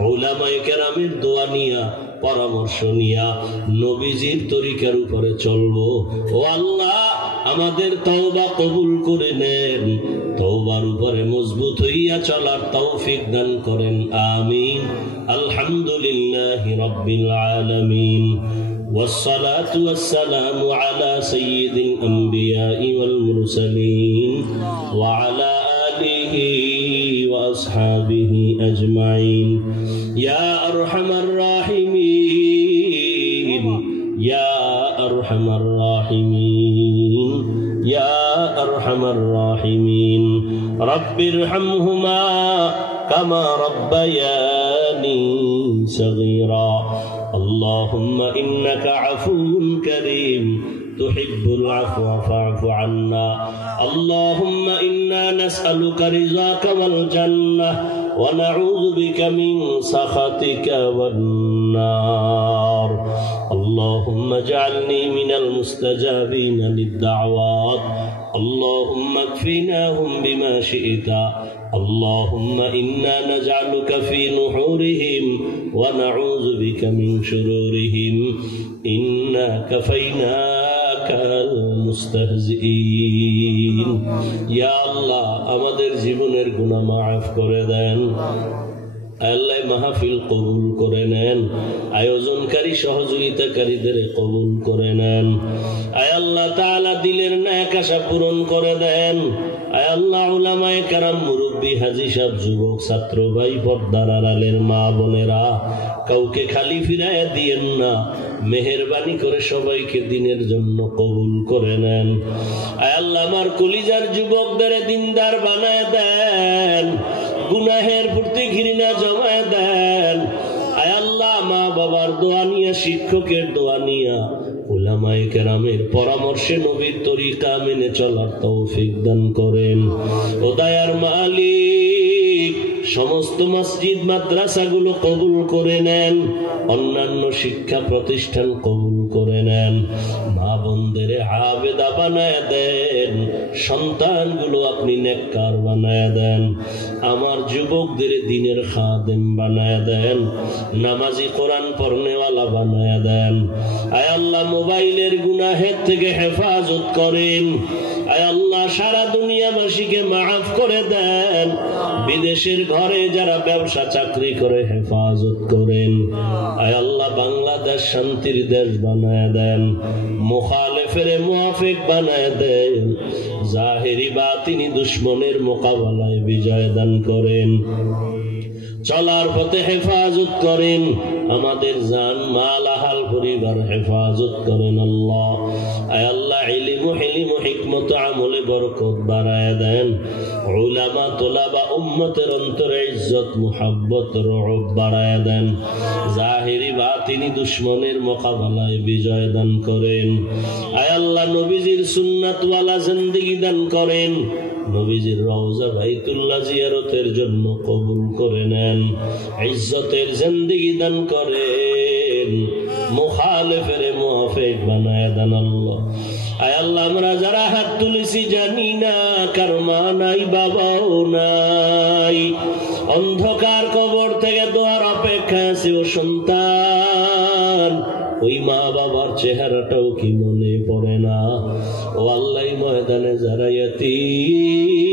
উলামায়ে কেরামের দোয়া নিয়া, পরামর্শ নিয়া নবীজির তরিকার উপরে চলবো। ও আল্লাহ, আমাদের তওবা কবুল করে নেন, তওবার উপরে মজবুত হইয়া চলার তৌফিক দান করেন। আমিন। আলহামদুলিল্লাহি রাব্বিল আলামিন, والصلاة والسلام على سيد الأنبياء والمرسلين وعلى آله وأصحابه أجمعين. يا أرحم الراحمين، يا أرحم الراحمين، يا أرحم الراحمين. رب ارحمهما كما ربياني صغيرا. اللهم إنك عفو كريم تحب العفو فاعف عنا. اللهم إنا نسألك رضاك والجنة ونعوذ بك من سخطك والنار. اللهم اجعلني من المستجابين للدعوات. اللهم اكفناهم بما شئت. اللهم إنا نجعلك في نحورهم ونعوذ بك من شرورهم. إنا كفيناك المستهزئين. يا الله, আমাদের জীবনের গুনাহ মাফ করে দেন। আল্লাহ, মাহফিল কবুল করে নেন, আয়োজনকারী সহযোগিতাকারীদের কবুল করে নেন। আয় আল্লাহ তাআলা, দিলের নেক আশা পূরণ করে দেন। আয় আল্লাহ, উলামায়ে কেরাম, মুরব্বী, হাজী সাহেব, যুবক, ছাত্র ভাই, পর্দার আড়ালের মা বোনেরা, কাউকে খালি ফিরাইয়া দিয়েন না। মেহেরবানি করে সবাইকে দিনের জন্য কবুল করে নেন। আয় আল্লাহ, আমার কলিজার যুবকদের দিনদার বানায় দেন, গুনাহের প্রতি ঘৃণা জমায় দেন। আয় আল্লাহ, মা বাবার দোয়া নিয়া, শিক্ষকের দোয়া নিয়া, উলামায়ে কেরামের পরামর্শে নবীর তরিকা মেনে চলার তৌফিক দান করেন। ও দয়ার মালিক, সমস্ত মসজিদ মাদ্রাসাগুলো কবুল করে নেন, অন্যান্য শিক্ষা প্রতিষ্ঠান কবুল করে নেন। মা বোনদের আবেদা বানায় দেন, সন্তানগুলো আপনি নেককার বানায় দেন। আমার যুবকদের দিনের খাদেম বানায় দেন, নামাজি, কোরআন পড়নেওয়ালা বানায় দেন। আয় আল্লাহ, মোবাইলের গুনাহের থেকে হেফাজত করেন। আয় আল্লাহ, সারা দুনিয়াবাসীকে মাফ করে দেন। বিদেশের ঘরে যারা ব্যবসা চাকরি করে হেফাজত করেন। আয় আল্লাহ, বাংলাদেশ শান্তির দেশ বানায় দেন, মুখালেফের মুআফিক বানায় দেন। জাহেরি বাতিনি দুশ্মনের মোকাবেলায় বিজয় দান করেন। চলার পথে হেফাজত করেন, আমাদের জান মাল আহাল পরিবার হেফাজত করেন। আল্লাহ, আয় আল্লাহ, ইলম ও হিলম ও হিকমত আমলে বরকত বাড়ায় দেন। উলামা, তোলাবা, উম্মতের অন্তরে ইজ্জত, মুহাব্বত, রওব বাড়ায় দেন। জাহিরি বাতিনি দুশ্মনের মোকাবেলায় বিজয় দান করেন। আয় আল্লাহ, নবীজির সুন্নাতওয়ালা জিন্দেগি দান করেন। নবীজির রওজা বাইতুল্লাহ জিয়ারতের জন্য কবুল করে নেন। ইজ্জতের জিন্দেগি দান করেন, মুখালেফের মুআফিক বানায় দেন। আল্লাহ, আয় আল্লাহ, আমরা যারা হাত তুলেছি জানি না কারো মা নাই, বাবাও নাই, অন্ধকার কবর থেকে দোয়ার অপেক্ষা আছে। ও সন্তান, ওই মা বাবার চেহারাটাও কি মনে পড়ে না? ও আল্লাহ, ময়দানে যারা ইয়াতীম,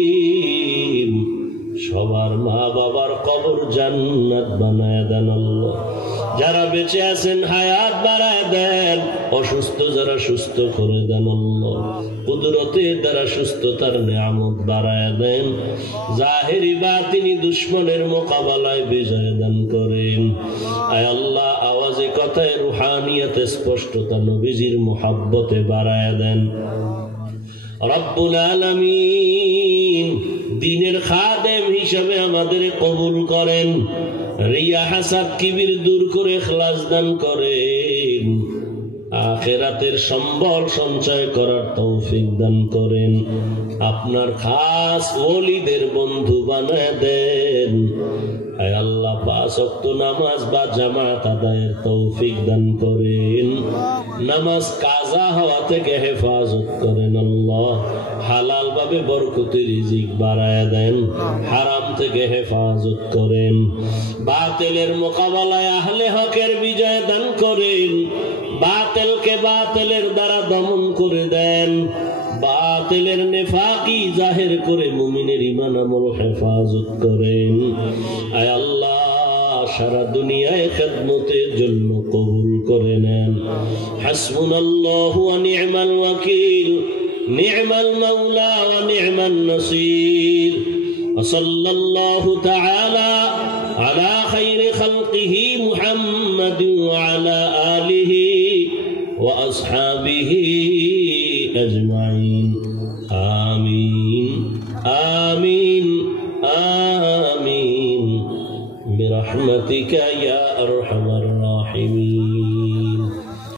সবার মা বাবার কবর জান্নাত বানায় দেন। আল্লাহ, যারা বেঁচে আছেন হায়াত বাড়ায় দেন, অসুস্থ যারা সুস্থ করে দেন। আল্লাহ, কুদরতের দ্বারা সুস্থতার নিয়ামত বাড়ায় দেন, জাহেরি বাতিনি দুশ্মনের মোকাবেলায় বিজয় দান করেন। আয় আল্লাহ, আওয়াজে কথায় রুহানিয়াতে স্পষ্টতা নবীজির মুহাব্বতে বাড়ায় দেন। রব্বুল আলামিন, দ্বীনের খাদেম হিসেবে আমাদের কবুল করেন, রিয়া হাসাদ কিবির দূর করে ইখলাস দান করেন, আখিরাতের সম্বল সঞ্চয় করার তৌফিক দান করেন, আপনার খাস ওলিদের বন্ধু বানায় দেন। আয় আল্লাহ, 5 ওয়াক্ত নামাজ বা জামাত আদায়ের তৌফিক দান করেন, নামাজ কাজা হওয়া থেকে হেফাজত করেন। আল্লাহ, হালাল ভাবে বরকতের রিজিক বাড়ায় দেন, হারাম থেকে হেফাজত করেন, বাতিলের মোকাবেলায় আহলে হকের বিজয় দান করেন, বাতিলকে বাতিলের দ্বারা দমন করে দেন, বাতিলের নেফাকি জাহির করে মুমিনের ঈমান আমল হেফাজত করেন। আয় আল্লাহ, সারা দুনিয়ায় খেদমতের জন্য কবুল করে নেন। হাসবুনাল্লাহু ওয়া নি'মাল ওয়াকিল, নি'মাল মাওলা ওয়া নি'মান নাসির। ওয়া সাল্লাল্লাহু তাআলা আলা খায়রি খালকিহি মুহাম্মাদিন ওয়া আলা আলিহি ওয়া আসহাবিহি আজমাইন। আমিন আমিন আমিন বিরহমাতিকা ইয়া আরহামার রাহিমিন।